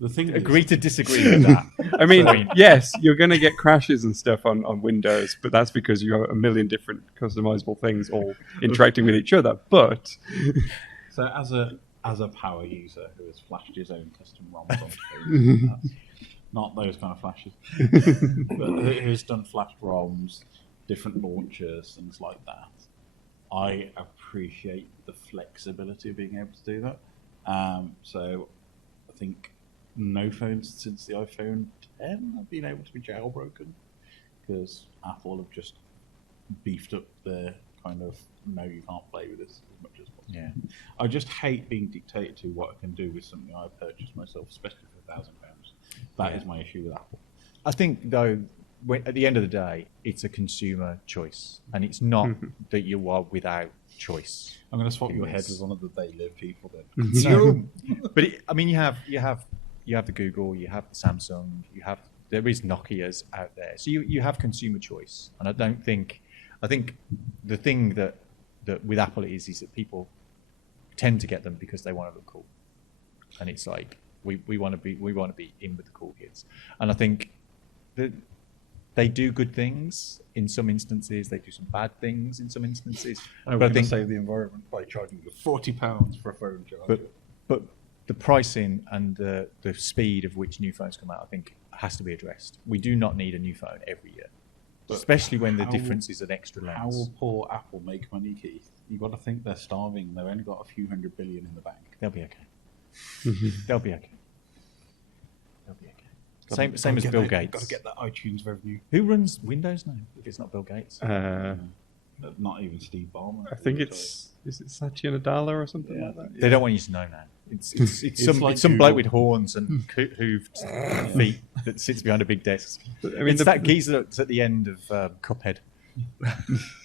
The thing agree to disagree with that. I mean, yes, you're going to get crashes and stuff on Windows, but that's because you have a million different customizable things all interacting with each other. But So as a power user who has flashed his own custom ROMs on screen, not those kind of flashes, but who's done flashed ROMs, different launchers, things like that, I appreciate the flexibility of being able to do that. So I think no phones since the iPhone 10 have been able to be jailbroken, because Apple have just beefed up their kind of, no, you can't play with this as much as possible. Yeah. I just hate being dictated to what I can do with something I purchased myself, especially for £1,000. That is my issue with Apple. I think, though, at the end of the day, it's a consumer choice, and it's not that you are without choice. I'm going to swap in your head this. with one of the They Live people then. No. But I mean, you have the Google, you have the Samsung, there is Nokia's out there, so you have consumer choice, and I think the thing that with Apple is that people tend to get them because they want to look cool, and it's like we want to be in with the cool kids, and I think that they do good things in some instances, they do some bad things in some instances. I'm but I going to think save the environment by charging you £40 for a phone charger. but the pricing and the speed of which new phones come out, I think, has to be addressed. We do not need a new phone every year, But especially when the how- difference is an extra lens. How will poor Apple make money, Keith? You've got to think they're starving. They've only got a few $100 billion in the bank. They'll be okay. They'll be okay. They'll be okay. Same as Bill Gates. Got to get that iTunes revenue. Who runs Windows now? If it's not Bill Gates, Not even Steve Ballmer. I think is it Satya Nadella or something like that? they don't want you to know now. It's some like some bloke Google. with horns and hooved feet that sits behind a big desk. I mean, It's that geezer that's at the end of Cuphead.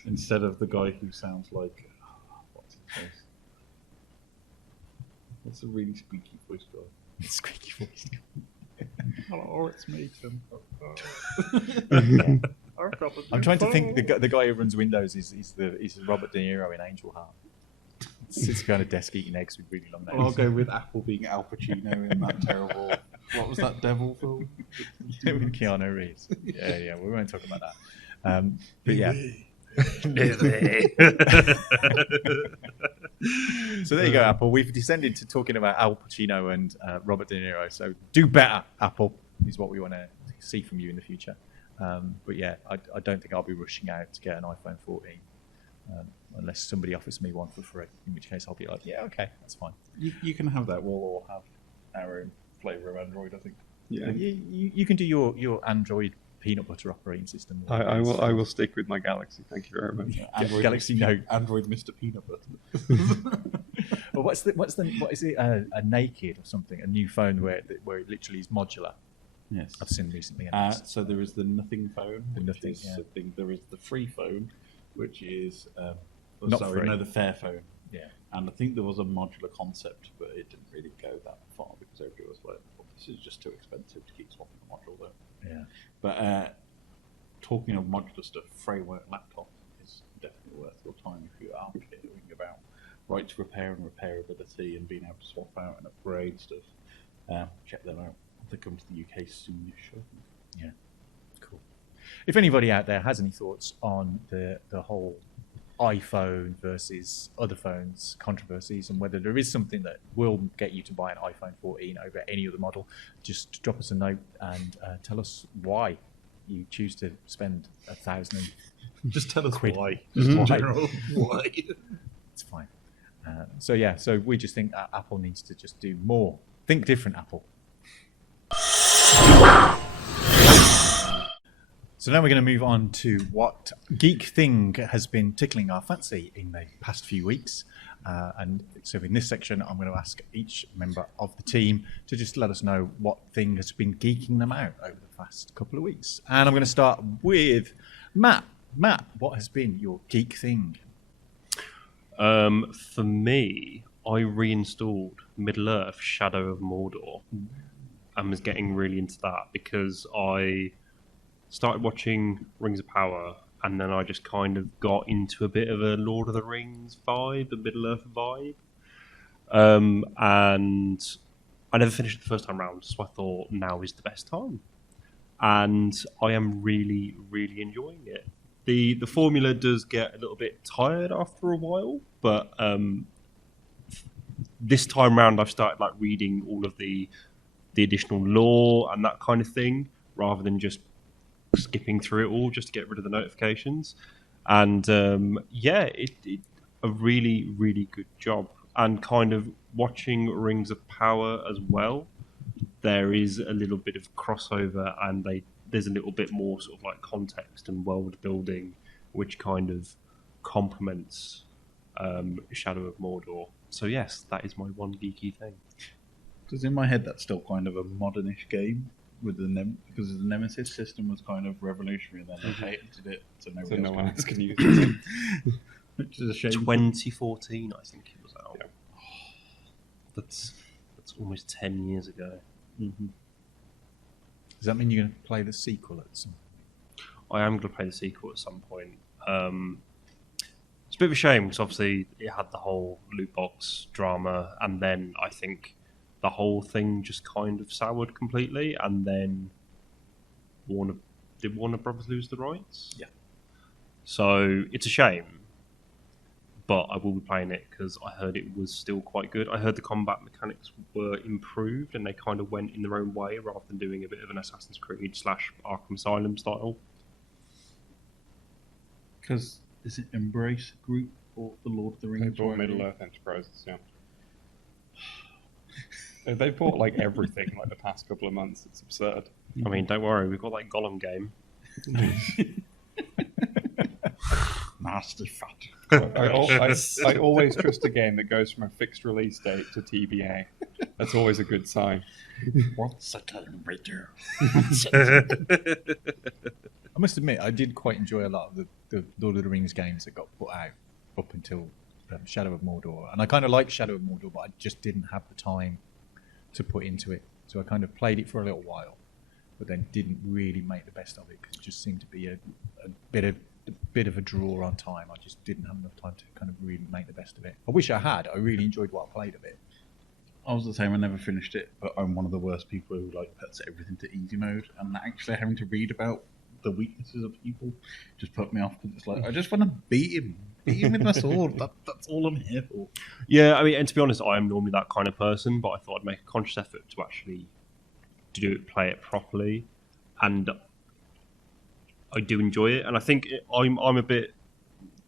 Instead of the guy who sounds like... what's his face? What's the really squeaky voice guy? Squeaky voice. Hello, it's me, Tim. I'm trying to think. The guy who runs Windows is Robert De Niro in Angel Heart. Sits behind a desk eating eggs with really long Well, I'll nails. go with Apple being Al Pacino in that terrible... What was that devil film? With Keanu Reeves. Yeah, we won't talk about that. But yeah. So there you go, Apple. We've descended to talking about Al Pacino and Robert De Niro. So do better, Apple, is what we want to see from you in the future. But yeah, I don't think I'll be rushing out to get an iPhone 14 unless somebody offers me one for free, in which case I'll be like, yeah, okay, that's fine. You can have that. We'll all have our own flavour of Android, I think. Yeah. You can do your Android peanut butter operating system. I will stick with my Galaxy. Thank you very much. Android Galaxy Note. Android Mr. Peanut Butter. Well, what is it? A Naked or something? A new phone where it literally is modular. Yes. I've seen recently. So there is the Nothing phone. The which Nothing, is yeah. a thing. There is the free phone, which is Not free. No, the fair phone. Yeah. And I think there was a modular concept, but it didn't really go that far because everybody was like, well, "This is just too expensive to keep swapping the module though." Yeah. But talking of modular stuff, framework laptop is definitely worth your time if you are caring about right to repair and repairability and being able to swap out and upgrade stuff. Check them out. They come to the UK soonish. Yeah. Cool. If anybody out there has any thoughts on the whole iPhone versus other phones controversies and whether there is something that will get you to buy an iPhone 14 over any other model, just drop us a note and tell us why you choose to spend $1,000. Just tell us Quid. why. Just why. General, why? It's fine. So we just think that Apple needs to just do more. Think different, Apple. So now we're going to move on to what geek thing has been tickling our fancy in the past few weeks. And so in this section, I'm going to ask each member of the team to just let us know what thing has been geeking them out over the past couple of weeks. And I'm going to start with Matt. Matt, what has been your geek thing? For me, I reinstalled Middle-earth: Shadow of Mordor and was getting really into that because I started watching Rings of Power and then I just kind of got into a bit of a Lord of the Rings vibe, a Middle-earth vibe. and I never finished it the first time round, so I thought now is the best time, and I am really, really enjoying it. The formula does get a little bit tired after a while, but this time round I've started like reading all of the additional lore and that kind of thing, rather than just skipping through it all just to get rid of the notifications. And it a really, really good job. And kind of watching Rings of Power as well, there is a little bit of crossover, and there's a little bit more sort of like context and world building, which kind of complements Shadow of Mordor. So yes, that is my one geeky thing. Because in my head, that's still kind of a modernish game with because the Nemesis system was kind of revolutionary, and then they patented it, so no one else can use it. Which is a shame. 2014, I think it was out. Yeah. That's almost 10 years ago. Mm-hmm. Does that mean you're going to play the sequel at some point? I am going to play the sequel at some point. It's a bit of a shame because obviously it had the whole loot box drama, and then I think the whole thing just kind of soured completely, and then Warner Brothers lose the rights? Yeah. So it's a shame, but I will be playing it because I heard it was still quite good. I heard the combat mechanics were improved, and they kind of went in their own way rather than doing a bit of an Assassin's Creed / Arkham Asylum style. Because is it Embrace Group or the Lord of the Rings? They bought Middle-earth Enterprises, yeah. They've bought like everything like the past couple of months. It's absurd. I mean, don't worry, we've got that Gollum game. Nasty fat. I always trust a game that goes from a fixed release date to TBA. That's always a good sign. What's a temperature? I must admit, I did quite enjoy a lot of the Lord of the Rings games that got put out up until Shadow of Mordor. And I kind of liked Shadow of Mordor, but I just didn't have the time to put into it. So I kind of played it for a little while, but then didn't really make the best of it because it just seemed to be a bit of a draw on time. I just didn't have enough time to kind of really make the best of it. I wish I had. I really enjoyed what I played of it. I was the same. I never finished it, but I'm one of the worst people who like puts everything to easy mode, and actually having to read about the weaknesses of people just put me off because it's like I just want to beat him with my sword. That's all I'm here for. Yeah, I mean, and to be honest, I am normally that kind of person, but I thought I'd make a conscious effort to actually play it properly, and I do enjoy it. And I think I'm a bit,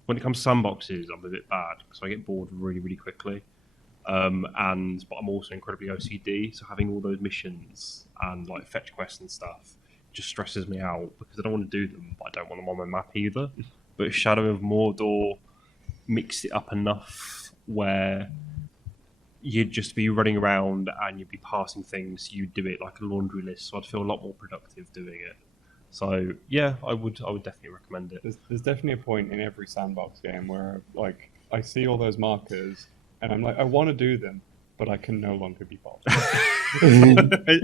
when it comes to sandboxes, I'm a bit bad because I get bored really, really quickly. But I'm also incredibly OCD, so having all those missions and like fetch quests and stuff just stresses me out because I don't want to do them, but I don't want them on my map either. But Shadow of Mordor mixed it up enough where you'd just be running around and you'd be passing things. You'd do it like a laundry list, so I'd feel a lot more productive doing it. So yeah, I would definitely recommend it. There's definitely a point in every sandbox game where like I see all those markers and I'm like, I want to do them, but I can no longer be bothered. I don't care.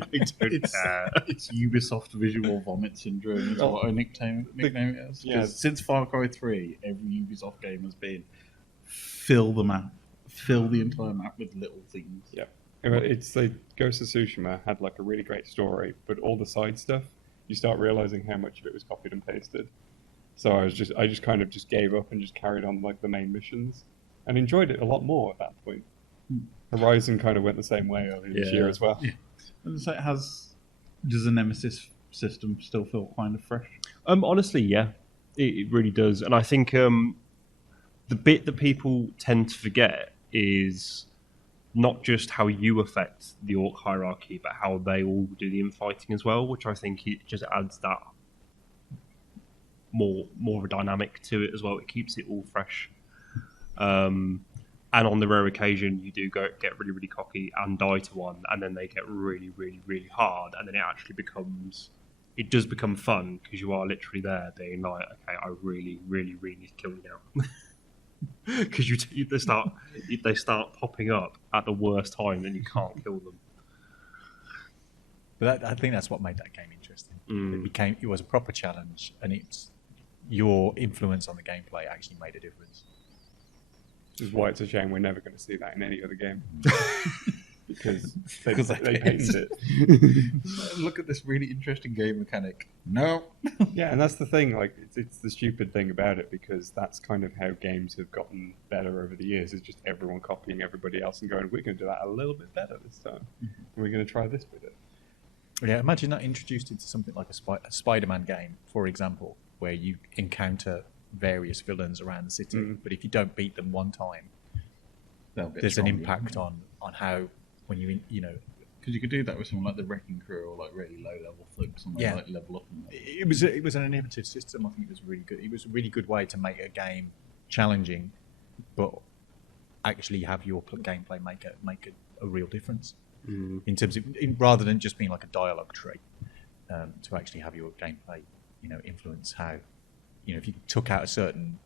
It's Ubisoft visual vomit syndrome. Is what I nickname it as. Yeah. Since Far Cry 3, every Ubisoft game has been fill the map, fill the entire map with little things. Yeah, it's like Ghost of Tsushima had like a really great story, but all the side stuff, you start realizing how much of it was copied and pasted. So I just kind of just gave up and just carried on like the main missions, and enjoyed it a lot more at that point. Horizon kind of went the same way earlier this year as well. Yeah. And so does the Nemesis system still feel kind of fresh? Honestly, yeah, it really does. And I think the bit that people tend to forget is not just how you affect the orc hierarchy, but how they all do the infighting as well, which I think it just adds that more of a dynamic to it as well. It keeps it all fresh. And on the rare occasion you do get really, really cocky and die to one, and then they get really, really, really hard, and then it does become fun because you are literally there being like, okay, I really, really, really need to kill you now. Because they start popping up at the worst time, and you can't kill them. But I think that's what made that game interesting. It was a proper challenge, and your influence on the gameplay actually made a difference. Which is why it's a shame we're never going to see that in any other game. Because they they painted it. Look at this really interesting game mechanic. No. Yeah, and that's the thing. Like, it's the stupid thing about it, because that's kind of how games have gotten better over the years. It's just everyone copying everybody else and going, "We're going to do that a little bit better this time. And we're going to try this with it." Yeah, imagine that introduced into something like a Spider-Man game, for example, where you encounter various villains around the city, but if you don't beat them one time, there's an impact on how when you know. Because you could do that with someone like the Wrecking Crew or like really low level thugs and they like level up. And it was an innovative system. I think it was really good. It was a really good way to make a game challenging, but actually have your gameplay make a real difference in terms of rather than just being like a dialogue tree. To actually have your gameplay, influence how, if you took out a certain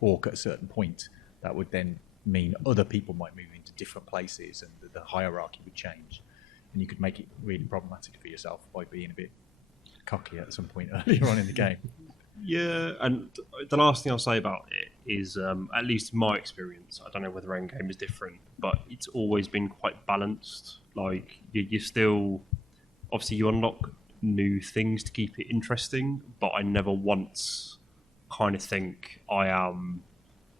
orc at a certain point, that would then mean other people might move into different places and the hierarchy would change, and you could make it really problematic for yourself by being a bit cocky at some point earlier on in the game. Yeah, and the last thing I'll say about it is, at least in my experience, I don't know whether Endgame is different, but it's always been quite balanced. Like, you're still, obviously you unlock new things to keep it interesting, but I never once kind of think I am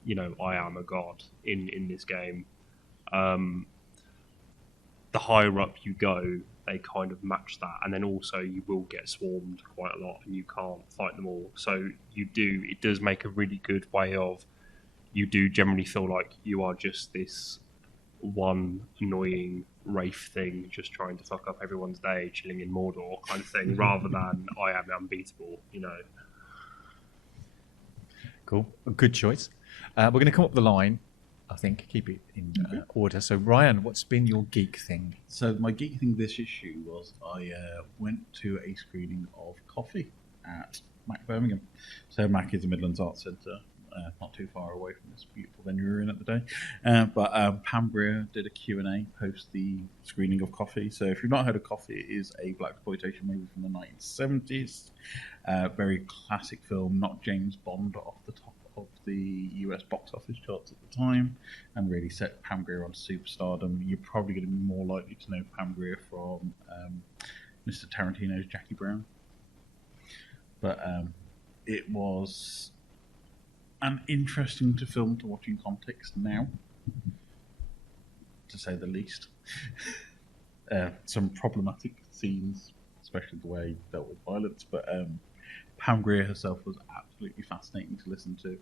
a god in this game. The higher up you go, they kind of match that, and then also you will get swarmed quite a lot, and you can't fight them all. So it does make a really good way of, you do generally feel like you are just this one annoying Wraith thing, just trying to fuck up everyone's day, chilling in Mordor kind of thing, rather than I am unbeatable. Cool, a good choice. We're going to come up the line, I think, keep it in order. So, Ryan, what's been your geek thing? So my geek thing this issue was I went to a screening of Coffy at Mac Birmingham. So Mac is the Midlands Arts Centre, not too far away from this beautiful venue we were in at the day. But Pam Grier did a Q&A post the screening of Coffy. So if you've not heard of Coffy, it is a blaxploitation movie from the 1970s. Very classic film, not James Bond off the top of the US box office charts at the time, and really set Pam Grier on superstardom. You're probably going to be more likely to know Pam Grier from Mr. Tarantino's Jackie Brown. But it was an interesting film to watch in context now, to say the least. Some problematic scenes, especially the way he dealt with violence, but Pam Grier herself was absolutely fascinating to listen to,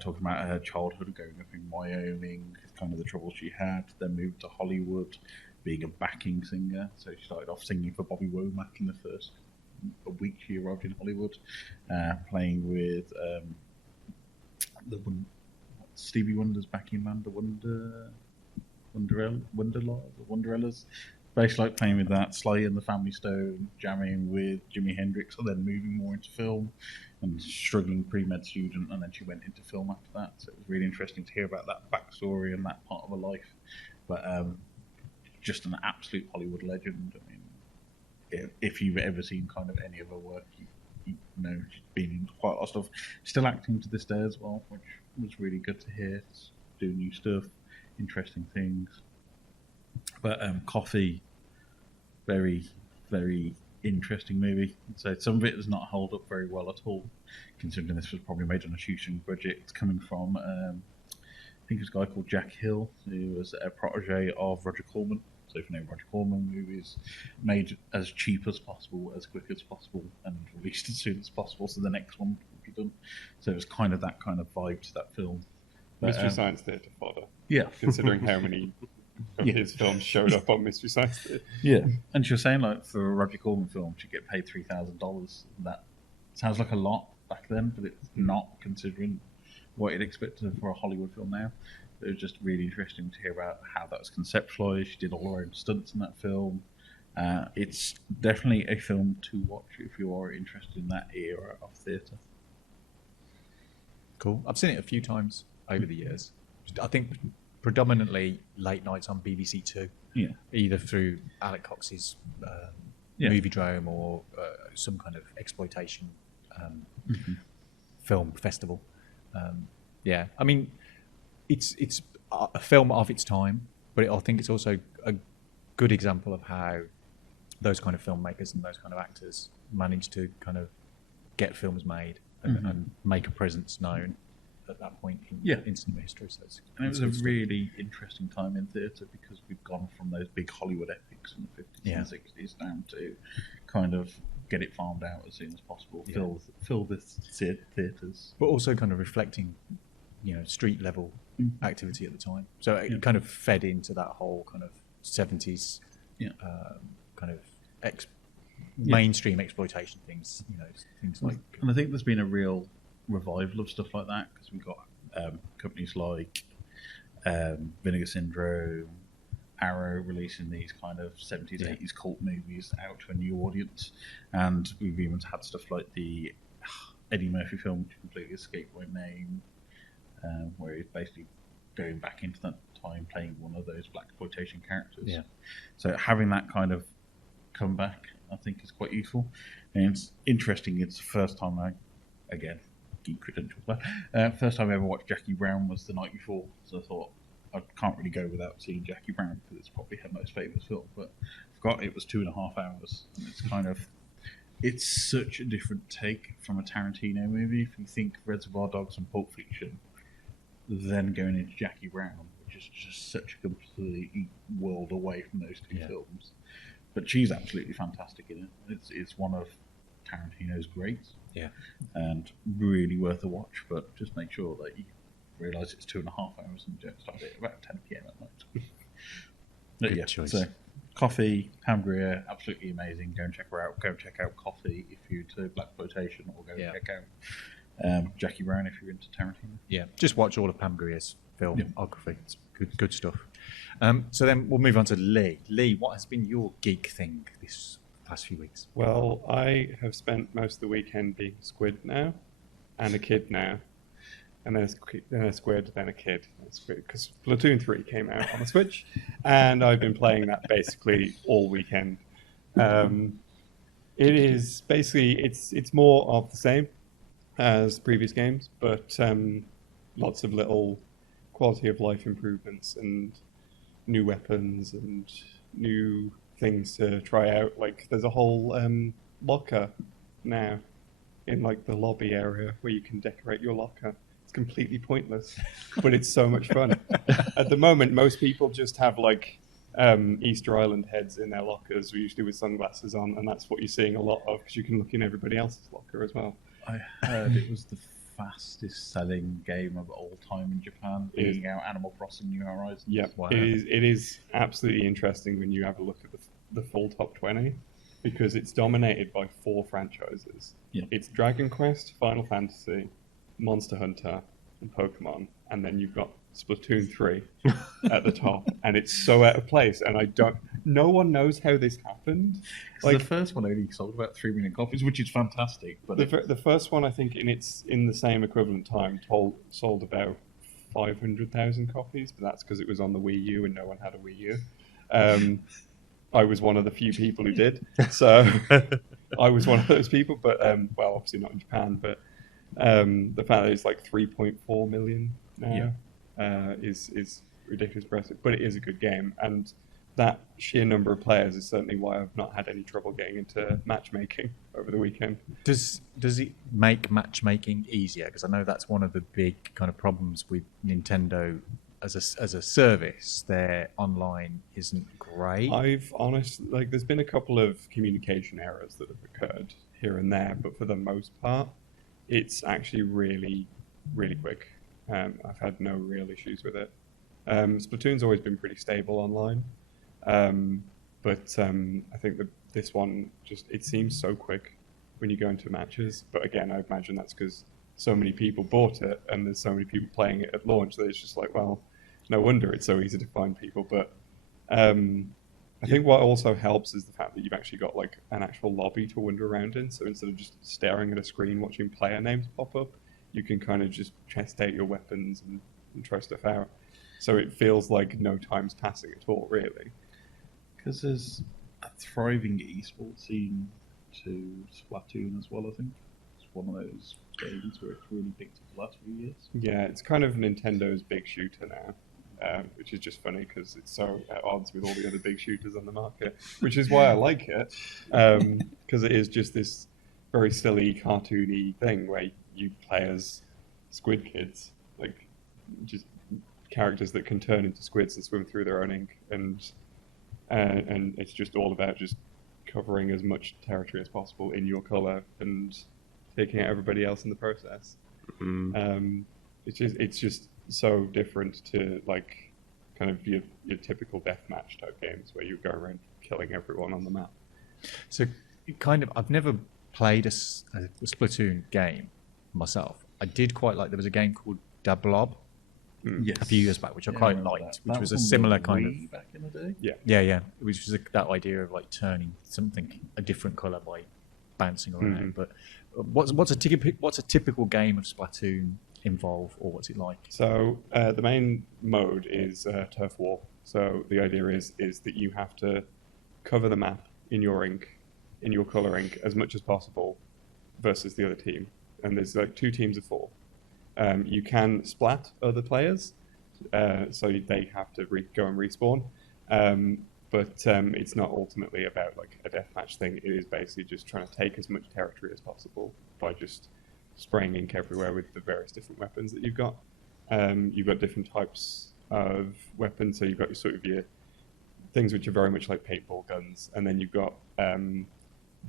talking about her childhood growing up in Wyoming, kind of the trouble she had, then moved to Hollywood, being a backing singer. So she started off singing for Bobby Womack in the first week she arrived in Hollywood, playing with Stevie Wonder's backing band, the Wonderellas. Basically like playing with that, Sly and the Family Stone, jamming with Jimi Hendrix, and then moving more into film, and struggling pre-med student, and then she went into film after that. So it was really interesting to hear about that backstory and that part of her life. But just an absolute Hollywood legend. I mean, if you've ever seen kind of any of her work, you know she's been in quite a lot of stuff. Still acting to this day as well, which was really good to hear. Do new stuff, interesting things. But Coffy, very, very interesting movie. So some of it does not hold up very well at all, considering this was probably made on a shoestring budget. It's coming from, I think it's a guy called Jack Hill, who was a protege of Roger Corman. So if you know Roger Corman, movies made as cheap as possible, as quick as possible, and released as soon as possible, so the next one would be done. So it was kind of that kind of vibe to that film. But, Mystery Science Theater fodder. Yeah. Considering how many of his films showed up on Mystery Science Theater. Yeah. And she was saying, like, for a Roger Corman film, she'd get paid $3,000. That sounds like a lot back then, but it's not, considering what you'd expect for a Hollywood film now. It was just really interesting to hear about how that was conceptualized. She did all her own stunts in that film. It's definitely a film to watch if you are interested in that era of theatre. Cool. I've seen it a few times over the years. I think predominantly late nights on BBC Two. Yeah. Either through Alec Cox's Movie Drome or some kind of exploitation film festival. I mean, it's a film of its time, but I think it's also a good example of how those kind of filmmakers and those kind of actors manage to kind of get films made and make a presence known at that point in cinema history. So and it was a really interesting time in theatre because we've gone from those big Hollywood epics from the 50s and 60s down to kind of get it farmed out as soon as possible, fill the theatres. But also kind of reflecting, street level activity at the time. So it kind of fed into that whole kind of 70s kind of mainstream exploitation things, things like... And I think there's been a real revival of stuff like that because we've got companies like Vinegar Syndrome, Arrow releasing these kind of 70s, 80s cult movies out to a new audience. And we've even had stuff like the Eddie Murphy film, which completely escaped my name, where he's basically going back into that time playing one of those blaxploitation characters. Yeah. So having that kind of comeback, I think, is quite useful. And it's interesting, it's the first time again, geek credentials, but first time I ever watched Jackie Brown was the night before. So I thought, I can't really go without seeing Jackie Brown because it's probably her most famous film. But I forgot it was 2.5 hours. And it's kind of, it's such a different take from a Tarantino movie. If you think Reservoir Dogs and Pulp Fiction, then going into Jackie Brown, which is just such a completely world away from those two films. But she's absolutely fantastic in it. It's one of Tarantino's greats. Yeah. And really worth a watch, but just make sure that you realise it's 2.5 hours and don't start it about 10 p.m. at night. Good choice. So Coffy, Pam Grier, absolutely amazing. Go and check her out. Go check out Coffy if you're into blaxploitation, or go check out Jackie Brown if you're into Tarantino. Yeah, just watch all of Pam Grier's filmography. It's good stuff. So then we'll move on to Leigh. Leigh, what has been your geek thing this past few weeks? Well, I have spent most of the weekend being a squid now, and a kid now, and then a squid, then a kid. Because Splatoon 3 came out on the Switch, and I've been playing that basically all weekend. It is basically, it's more of the same as previous games, but lots of little quality of life improvements and new weapons and new things to try out. Like there's a whole locker now in like the lobby area where you can decorate your locker. It's completely pointless, but it's so much fun. At the moment, most people just have like Easter Island heads in their lockers, usually with sunglasses on, and that's what you're seeing a lot of because you can look in everybody else's locker as well. I heard it was the fastest selling game of all time in Japan, beating out Animal Crossing New Horizons. Yeah, wow. It is absolutely interesting when you have a look at the full top 20 because it's dominated by 4 franchises. Yeah. It's Dragon Quest, Final Fantasy, Monster Hunter, and Pokemon, and then you've got Splatoon 3 at the top, and it's so out of place, and no one knows how this happened. Like, the first one only sold about 3 million copies, which is fantastic. But the first one, I think, in the same equivalent time, sold about 500,000 copies, but that's because it was on the Wii U and no one had a Wii U. I was one of the few people who did, so I was one of those people. But well, obviously not in Japan, but the fact that it's like 3.4 million now is ridiculous impressive. But it is a good game, and that sheer number of players is certainly why I've not had any trouble getting into matchmaking over the weekend. Does it make matchmaking easier? Because I know that's one of the big kind of problems with Nintendo as a service. Their online isn't great. There's been a couple of communication errors that have occurred here and there, but for the most part, it's actually really, really quick. I've had no real issues with it. Splatoon's always been pretty stable online, but I think that this one it seems so quick when you go into matches. But again, I imagine that's because so many people bought it and there's so many people playing it at launch that it's just like, well, no wonder it's so easy to find people. But I think what also helps is the fact that you've actually got like an actual lobby to wander around in. So instead of just staring at a screen watching player names pop up, you can kind of just test out your weapons and try stuff out. So it feels like no time's passing at all, really. Because there's a thriving esports scene to Splatoon as well, I think. It's one of those games where it's really picked up the last few years. Yeah, it's kind of Nintendo's big shooter now, which is just funny because it's so at odds with all the other big shooters on the market, which is why I like it, because it is just this very silly, cartoony thing where you play as squid kids, like just characters that can turn into squids and swim through their own ink, and it's just all about just covering as much territory as possible in your color and taking out everybody else in the process. It's just so different to like kind of your typical deathmatch type games where you go around killing everyone on the map. So, I've never played a Splatoon game myself. I did quite like. There was a game called Da Blob a few years back, which I quite liked, which was a similar kind of back in the day. yeah, which was that idea of like turning something a different color by bouncing around. But what's a typical game of Splatoon involve, or what's it like? So the main mode is turf war. So the idea is that you have to cover the map in your ink, in your color ink, as much as possible versus the other team. And there's like 2 teams of 4. You can splat other players, so they have to go and respawn. But it's not ultimately about like a deathmatch thing. It is basically just trying to take as much territory as possible by just spraying ink everywhere with the various different weapons that you've got. You've got different types of weapons, so you've got your things which are very much like paintball guns, and then you've got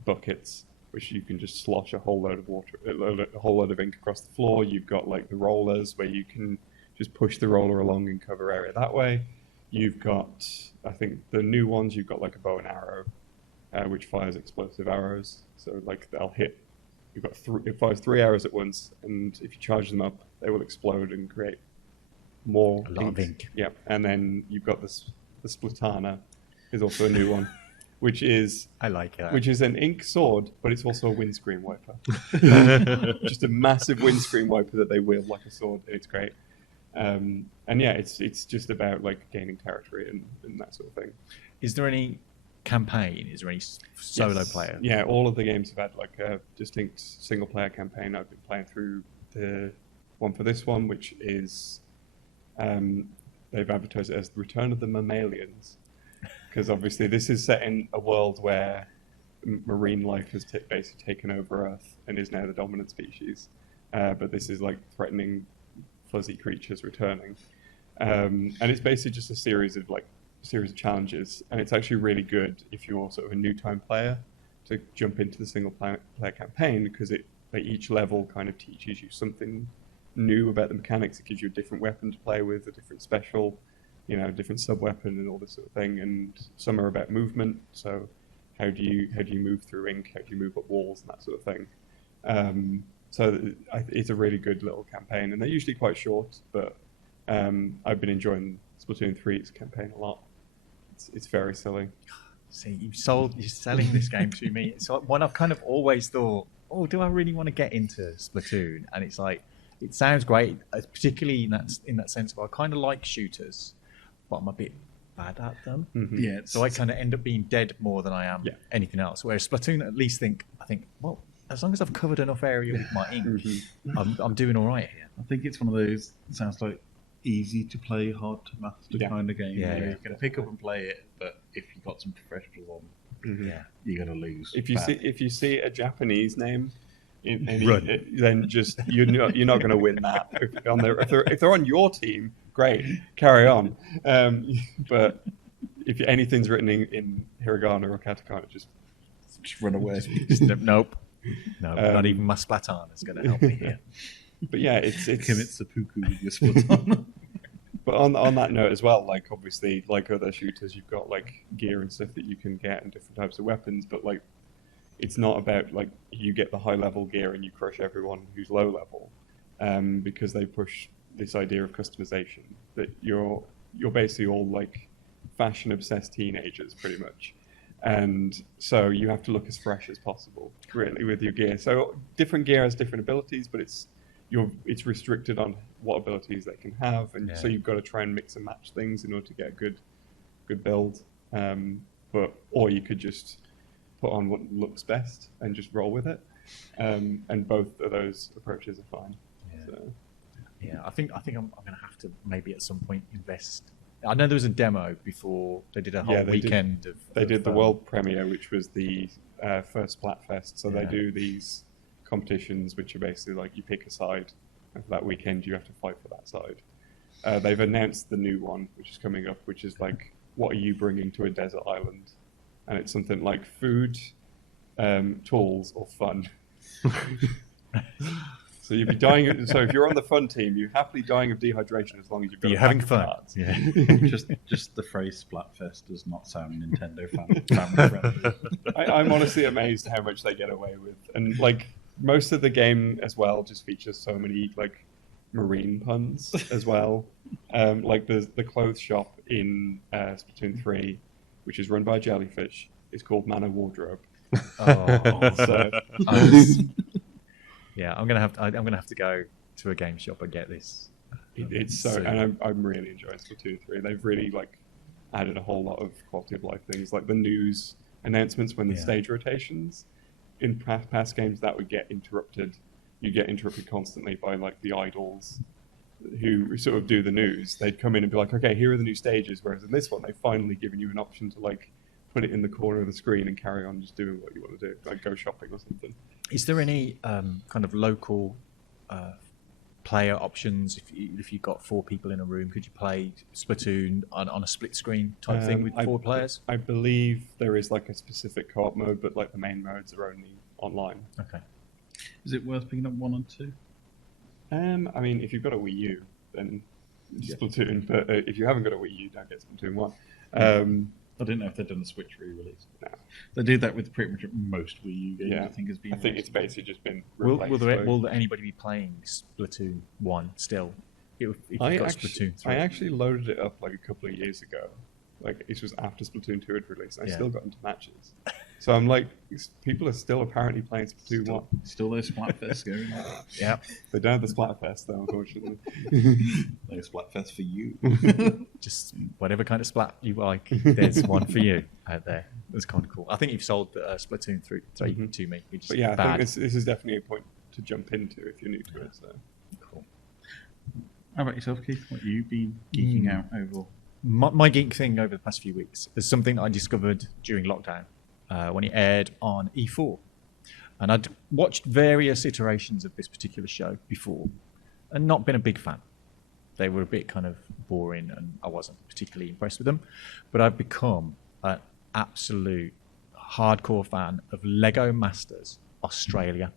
buckets, which you can just slosh a whole load of water, a whole load of ink across the floor. You've got like the rollers, where you can just push the roller along and cover area that way. You've got, I think the new ones, you've got like a bow and arrow, which fires explosive arrows. So like they'll hit. You've got it fires 3 arrows at once, and if you charge them up, they will explode and create more A lot of ink. Yep. And then you've got the Splatana, is also a new one. Which is I like it. Which is an ink sword, but it's also a windscreen wiper. Just a massive windscreen wiper that they wield like a sword. It's great. And yeah, it's just about like gaining territory and that sort of thing. Is there any campaign? Is there any solo player? Yeah, all of the games have had like a distinct single player campaign. I've been playing through the one for this one, which is they've advertised it as the Return of the Mammalians. Because obviously this is set in a world where marine life has basically taken over Earth and is now the dominant species. But this is like threatening fuzzy creatures returning. And it's basically just a series of challenges. And it's actually really good if you're sort of a new time player to jump into the single player campaign, because each level kind of teaches you something new about the mechanics. It gives you a different weapon to play with, a different special, different sub-weapon and all this sort of thing, and some are about movement. So how do you move through ink? How do you move up walls and that sort of thing? So it's a really good little campaign, and they're usually quite short. But I've been enjoying Splatoon 3's campaign a lot. It's very silly. See, you're selling this game to me. It's like one I've kind of always thought, oh, do I really want to get into Splatoon? And it's like, it sounds great, particularly in that sense. But I kind of like shooters, but I'm a bit bad at them. Mm-hmm. Yeah, So I kind of end up being dead more than I am anything else. Whereas Splatoon, at least I think, well, as long as I've covered enough area with my ink, I'm doing all right here. I think it's one of those, it sounds like easy to play, hard to master kind of game. Yeah, where yeah. you can pick up and play it, but if you've got some professionals on, you're going to lose. If you see a Japanese name, Run. then just you're not going to win that. If they're on your team, great, carry on. But if anything's written in hiragana or katakana, just run away. Nope. No, not even my Splatoon is going to help me here. But yeah, it's Commit seppuku with your Splatoon. But on that note as well, like obviously, like other shooters, you've got like gear and stuff that you can get and different types of weapons. But like, it's not about like you get the high level gear and you crush everyone who's low level, because they push this idea of customization that you're basically all like fashion obsessed teenagers pretty much. And so you have to look as fresh as possible, really, with your gear. So different gear has different abilities, but it's restricted on what abilities they can have, and so you've got to try and mix and match things in order to get a good build. Or you could just put on what looks best and just roll with it. And both of those approaches are fine. Yeah. So. Yeah, I think I'm going to have to maybe at some point invest. I know there was a demo before they did a whole weekend of. They did the world premiere, which was the first Splatfest. So they do these competitions, which are basically like you pick a side, and for that weekend you have to fight for that side. They've announced the new one, which is coming up, which is like, what are you bringing to a desert island? And it's something like food, tools, or fun. So you'd be dying. So if you're on the fun team, you're happily dying of dehydration as long as you're having fun. Yeah. just the phrase Splatfest does not sound Nintendo family friendly. I'm honestly amazed how much they get away with, and like most of the game as well just features so many like marine puns as well. Like the clothes shop in Splatoon 3, which is run by a jellyfish, is called Mana Wardrobe. Oh, So yeah, I'm gonna have to go to a game shop and get this. it's so, and I'm really enjoying Splatoon 3. They've really like added a whole lot of quality of life things, like the news announcements when the stage rotations. In past games, that would get interrupted. You get interrupted constantly by like the idols who sort of do the news. They'd come in and be like, "Okay, here are the new stages." Whereas in this one, they've finally given you an option to like put it in the corner of the screen and carry on just doing what you want to do, like go shopping or something. Is there any kind of local player options? If you've got 4 people in a room, could you play Splatoon on a split screen type thing with 4 players? I believe there is like a specific co-op mode, but like the main modes are only online. Okay. Is it worth picking up 1 and 2? I mean, if you've got a Wii U, then Splatoon. But if you haven't got a Wii U, don't get Splatoon 1. I didn't know if they'd done a Switch re-release. No. They do that with pretty much most Wii U games. Yeah. I think has been. I think it's basically just been Will replaced. anybody be playing Splatoon 1 still? If you've got Splatoon 3? I actually loaded it up like a couple of years ago. Like it was after Splatoon 2 had released. And I still got into matches. So I'm like, people are still apparently playing Splatoon 1. Still those Splatfests going on. Yeah. They don't have the Splatfest though, unfortunately. No Splatfest for you. Just whatever kind of splat you like, there's one for you out there. That's kind of cool. I think you've sold Splatoon 3 to me, which is But yeah, I bad. think this is definitely a point to jump into if you're new to it. So. Cool. How about yourself, Keith? What you been geeking out over? My geek thing over the past few weeks is something that I discovered during lockdown when it aired on E4. And I'd watched various iterations of this particular show before and not been a big fan. They were a bit kind of boring and I wasn't particularly impressed with them. But I've become an absolute hardcore fan of Lego Masters Australia.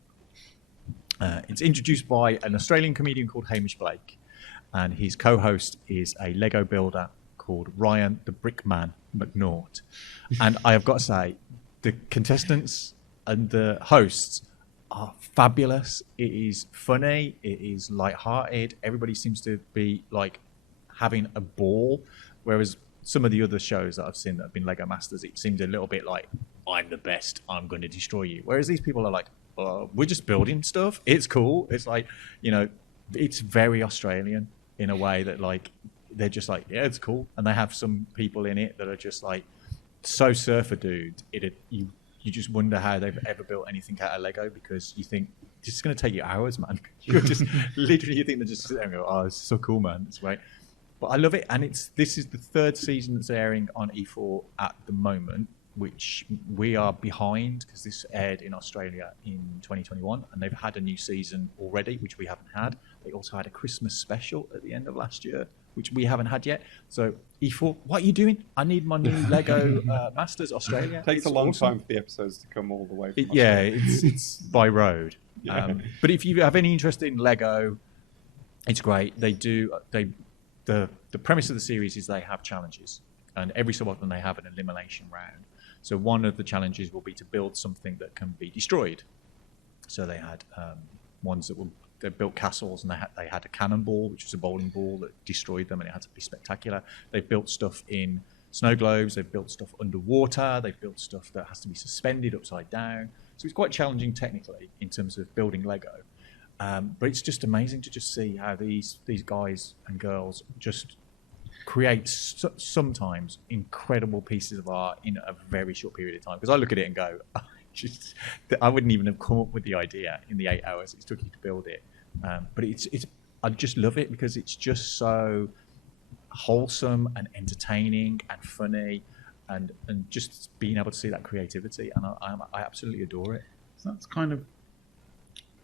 It's introduced by an Australian comedian called Hamish Blake, and his co-host is a Lego builder called Ryan the Brickman McNaught. And I have got to say, the contestants and the hosts are fabulous. It is funny. It is light-hearted. Everybody seems to be like having a ball, whereas some of the other shows that I've seen that have been Lego Masters, it seems a little bit like, I'm the best, I'm going to destroy you. Whereas these people are like, we're just building stuff. It's cool. It's like, it's very Australian in a way that like, they're just like, yeah, it's cool. And they have some people in it that are just like, so surfer dude. You just wonder how they've ever built anything out of Lego, because you think, this is going to take you hours, man. You're just, literally, you think they're just sitting there and go, oh, it's so cool, man. It's great. But I love it. And this is the 3rd season that's airing on E4 at the moment, which we are behind because this aired in Australia in 2021 and they've had a new season already, which we haven't had. They also had a Christmas special at the end of last year, which we haven't had yet. So E4, what are you doing? I need my new Lego Masters Australia. It takes a long time for the episodes to come all the way from yeah, Australia. it's by road. Yeah. But if you have any interest in Lego, it's great. The premise of the series is they have challenges, and every so often they have an elimination round. So one of the challenges will be to build something that can be destroyed. So they had ones that they built castles, and they had a cannonball, which was a bowling ball that destroyed them, and it had to be spectacular. They've built stuff in snow globes. They've built stuff underwater. They've built stuff that has to be suspended upside down. So it's quite challenging technically in terms of building Lego. But it's just amazing to just see how these guys and girls just create sometimes incredible pieces of art in a very short period of time. Because I look at it and go, just I wouldn't even have come up with the idea in the 8 hours it took you to build it. But it's I just love it because it's just so wholesome and entertaining and funny, and just being able to see that creativity, and I absolutely adore it. So that's kind of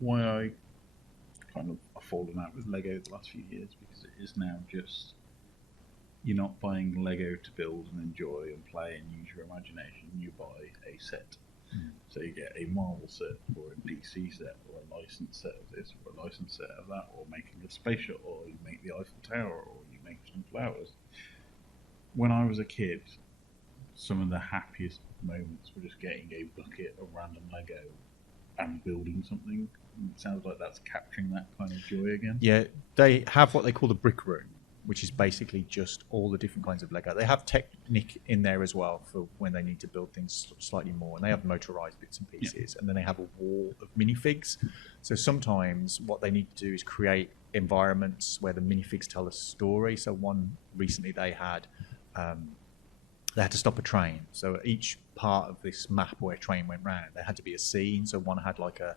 why I kind of have fallen out with Lego the last few years, because it is now just, you're not buying Lego to build and enjoy and play and use your imagination. You buy a set. So you get a Marvel set or a DC set or a licensed set of this or a licensed set of that, or making a space shuttle, or you make the Eiffel Tower, or you make some flowers. When I was a kid, some of the happiest moments were just getting a bucket of random Lego and building something. It sounds like that's capturing that kind of joy again. Yeah, they have what they call the brick room, which is basically just all the different kinds of Lego. They have Technic in there as well for when they need to build things slightly more, and they have motorized bits and pieces, and then they have a wall of minifigs. So sometimes what they need to do is create environments where the minifigs tell a story. So one recently they had to stop a train. So each part of this map where a train went round, there had to be a scene. So one had like a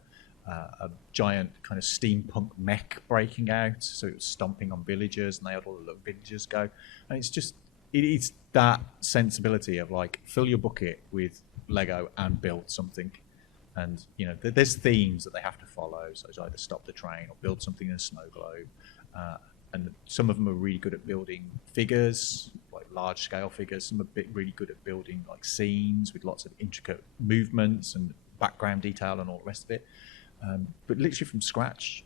giant kind of steampunk mech breaking out, so it was stomping on villagers, and they had all the little villagers go. And it's just, it is that sensibility of like, fill your bucket with Lego and build something. And you know, there's themes that they have to follow, so it's either stop the train or build something in a snow globe. And some of them are really good at building figures, like large scale figures. Some are really good at building like scenes with lots of intricate movements and background detail and all the rest of it. But literally from scratch,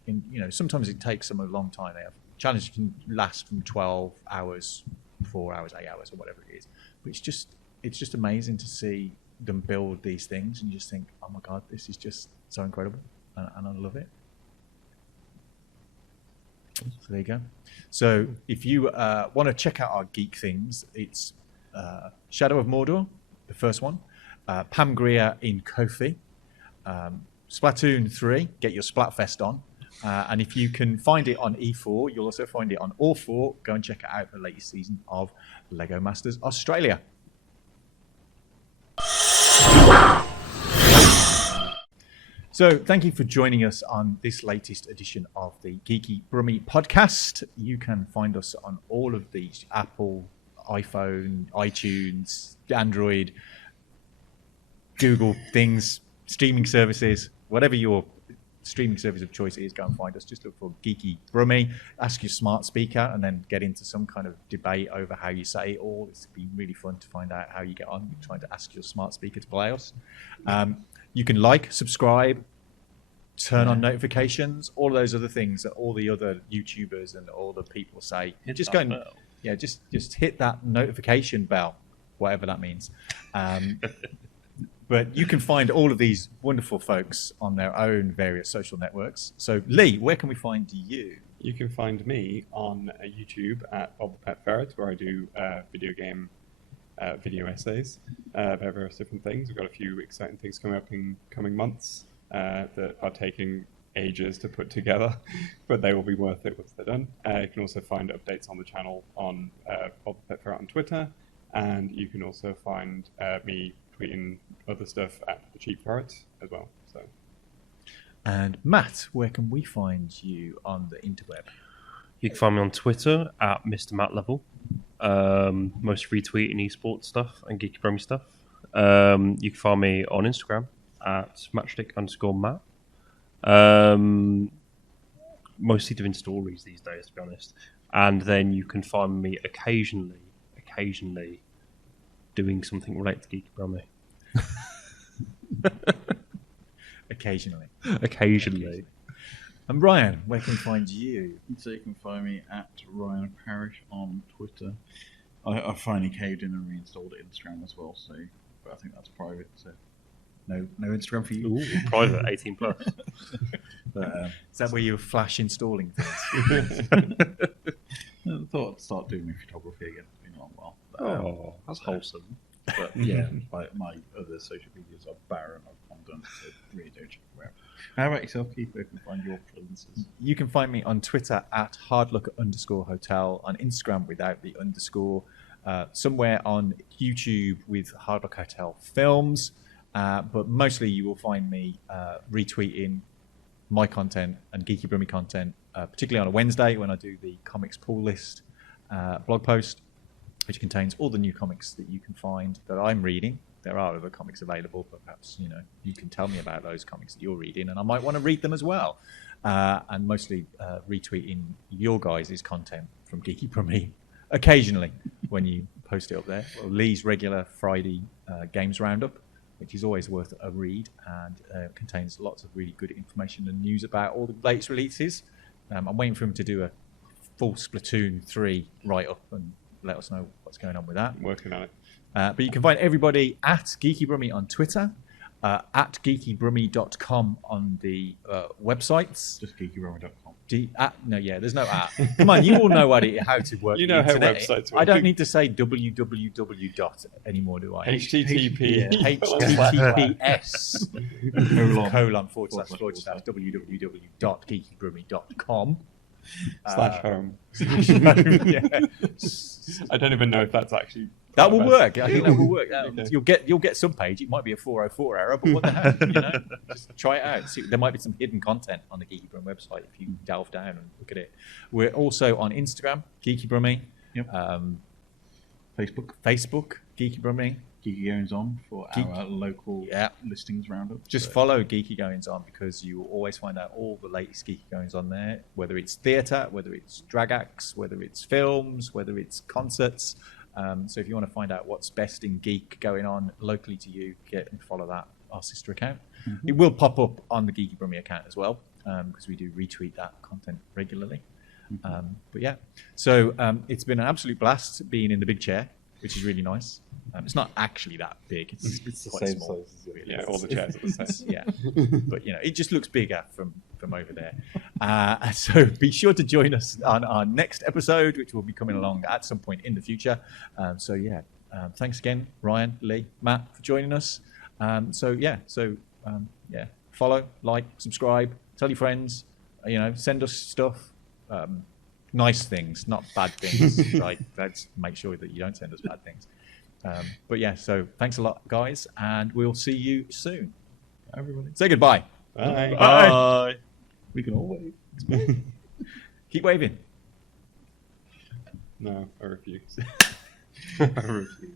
sometimes it takes them a long time. They have challenges can last from 12 hours, 4 hours, 8 hours, or whatever it is. But it's just amazing to see them build these things, and you just think, oh my god, this is just so incredible, and I love it. So there you go. So if you want to check out our Geek things, it's Shadow of Mordor, the first one, Pam Grier in Coffy, Splatoon 3, get your Splatfest on. And if you can find it on E4, you'll also find it on all 4. Go and check it out, the latest season of Lego Masters Australia. So thank you for joining us on this latest edition of the Geeky Brummie podcast. You can find us on all of these: Apple, iPhone, iTunes, Android, Google things, streaming services, whatever your streaming service of choice is, go and find us. Just look for Geeky Brummie, ask your smart speaker, and then get into some kind of debate over how you say it all. It's been really fun to find out how you get on. You're trying to ask your smart speaker to play us. You can like, subscribe, turn on notifications, all of those other things that all the other YouTubers and all the people say. Just go and, just hit that notification bell, whatever that means. But you can find all of these wonderful folks on their own various social networks. So, Leigh, where can we find you? You can find me on YouTube at Bob the Pet Ferret, where I do video game video essays about various different things. We've got a few exciting things coming up in coming months that are taking ages to put together, but they will be worth it once they're done. You can also find updates on the channel on Bob the Pet Ferret on Twitter, and you can also find me tweeting other stuff at the Cheap Ferret as well. So, and Matt, where can we find you on the interweb? You can find me on Twitter at Mr. Matt Level. Most retweeting esports stuff and Geeky Brummie stuff. You can find me on Instagram at matchstick_Matt. Mostly doing stories these days, to be honest. And then you can find me occasionally doing something related to Geeky Brummie. Occasionally. And Ryan, where can we find you? So you can find me at Ryan Parrish on Twitter. I finally caved in and reinstalled Instagram as well, but I think that's private, so no Instagram for you. Ooh, private, 18 plus. But, is that where you're flash installing things? I thought I'd start doing my photography again. It's been a long while. But, that's wholesome. But yeah, my other social medias are barren of content, so really don't check them out. How about yourself, Keith? Where can I find your presences? You can find me on Twitter at hardluck_hotel, on Instagram without the underscore, somewhere on YouTube with Hardluck Hotel Films, but mostly you will find me retweeting my content and Geeky Brummie content, particularly on a Wednesday when I do the comics pool list blog post, which contains all the new comics that you can find that I'm reading. There are other comics available, but perhaps you can tell me about those comics that you're reading, and I might want to read them as well. And mostly retweeting your guys' content from Geeky Brummie occasionally when you post it up there. Well, Leigh's regular Friday games roundup, which is always worth a read and contains lots of really good information and news about all the latest releases. I'm waiting for him to do a full Splatoon 3 write-up and let us know what's going on with that. Working on it. But you can find everybody at Geeky Brummie on Twitter, at geekybrummie.com on the websites. Just geekybrummie.com. There's no at. Come on, you all know how to work. You know the how internet. websites work. I don't need to say www dot anymore, do I? HTTP. HTTPS :// www.geekybrummie.com /home. Yeah. I don't even know if that's actually. That will work. I think that will work. Okay. You'll get some page. It might be a 404 error, but what the heck? Just try it out. See, there might be some hidden content on the Geeky Brummie website if you delve down and look at it. We're also on Instagram, Geeky Brummie. Yep. Facebook, Geeky Brummie. Geeky Goings On for our local listings roundup. Just follow Geeky Goings On because you will always find out all the latest Geeky Goings On there, whether it's theatre, whether it's drag acts, whether it's films, whether it's concerts. So if you want to find out what's best in geek going on locally to you, get and follow that, our sister account. Mm-hmm. It will pop up on the Geeky Brummie account as well, because we do retweet that content regularly. Mm-hmm. But yeah, so it's been an absolute blast being in the big chair, which is really nice. It's not actually that big. It's the quite same small. size as it. Yeah, all the chairs are the same. Yeah, but it just looks bigger from over there. So be sure to join us on our next episode, which will be coming along at some point in the future. Thanks again, Ryan, Leigh, Matt, for joining us. Follow, like, subscribe, tell your friends. Send us stuff. Nice things, not bad things. Right? Let's make sure that you don't send us bad things. So thanks a lot, guys, and we'll see you soon. Everybody. Say goodbye. Bye. Bye. We can all wave. Keep waving. No, I refuse. I refuse.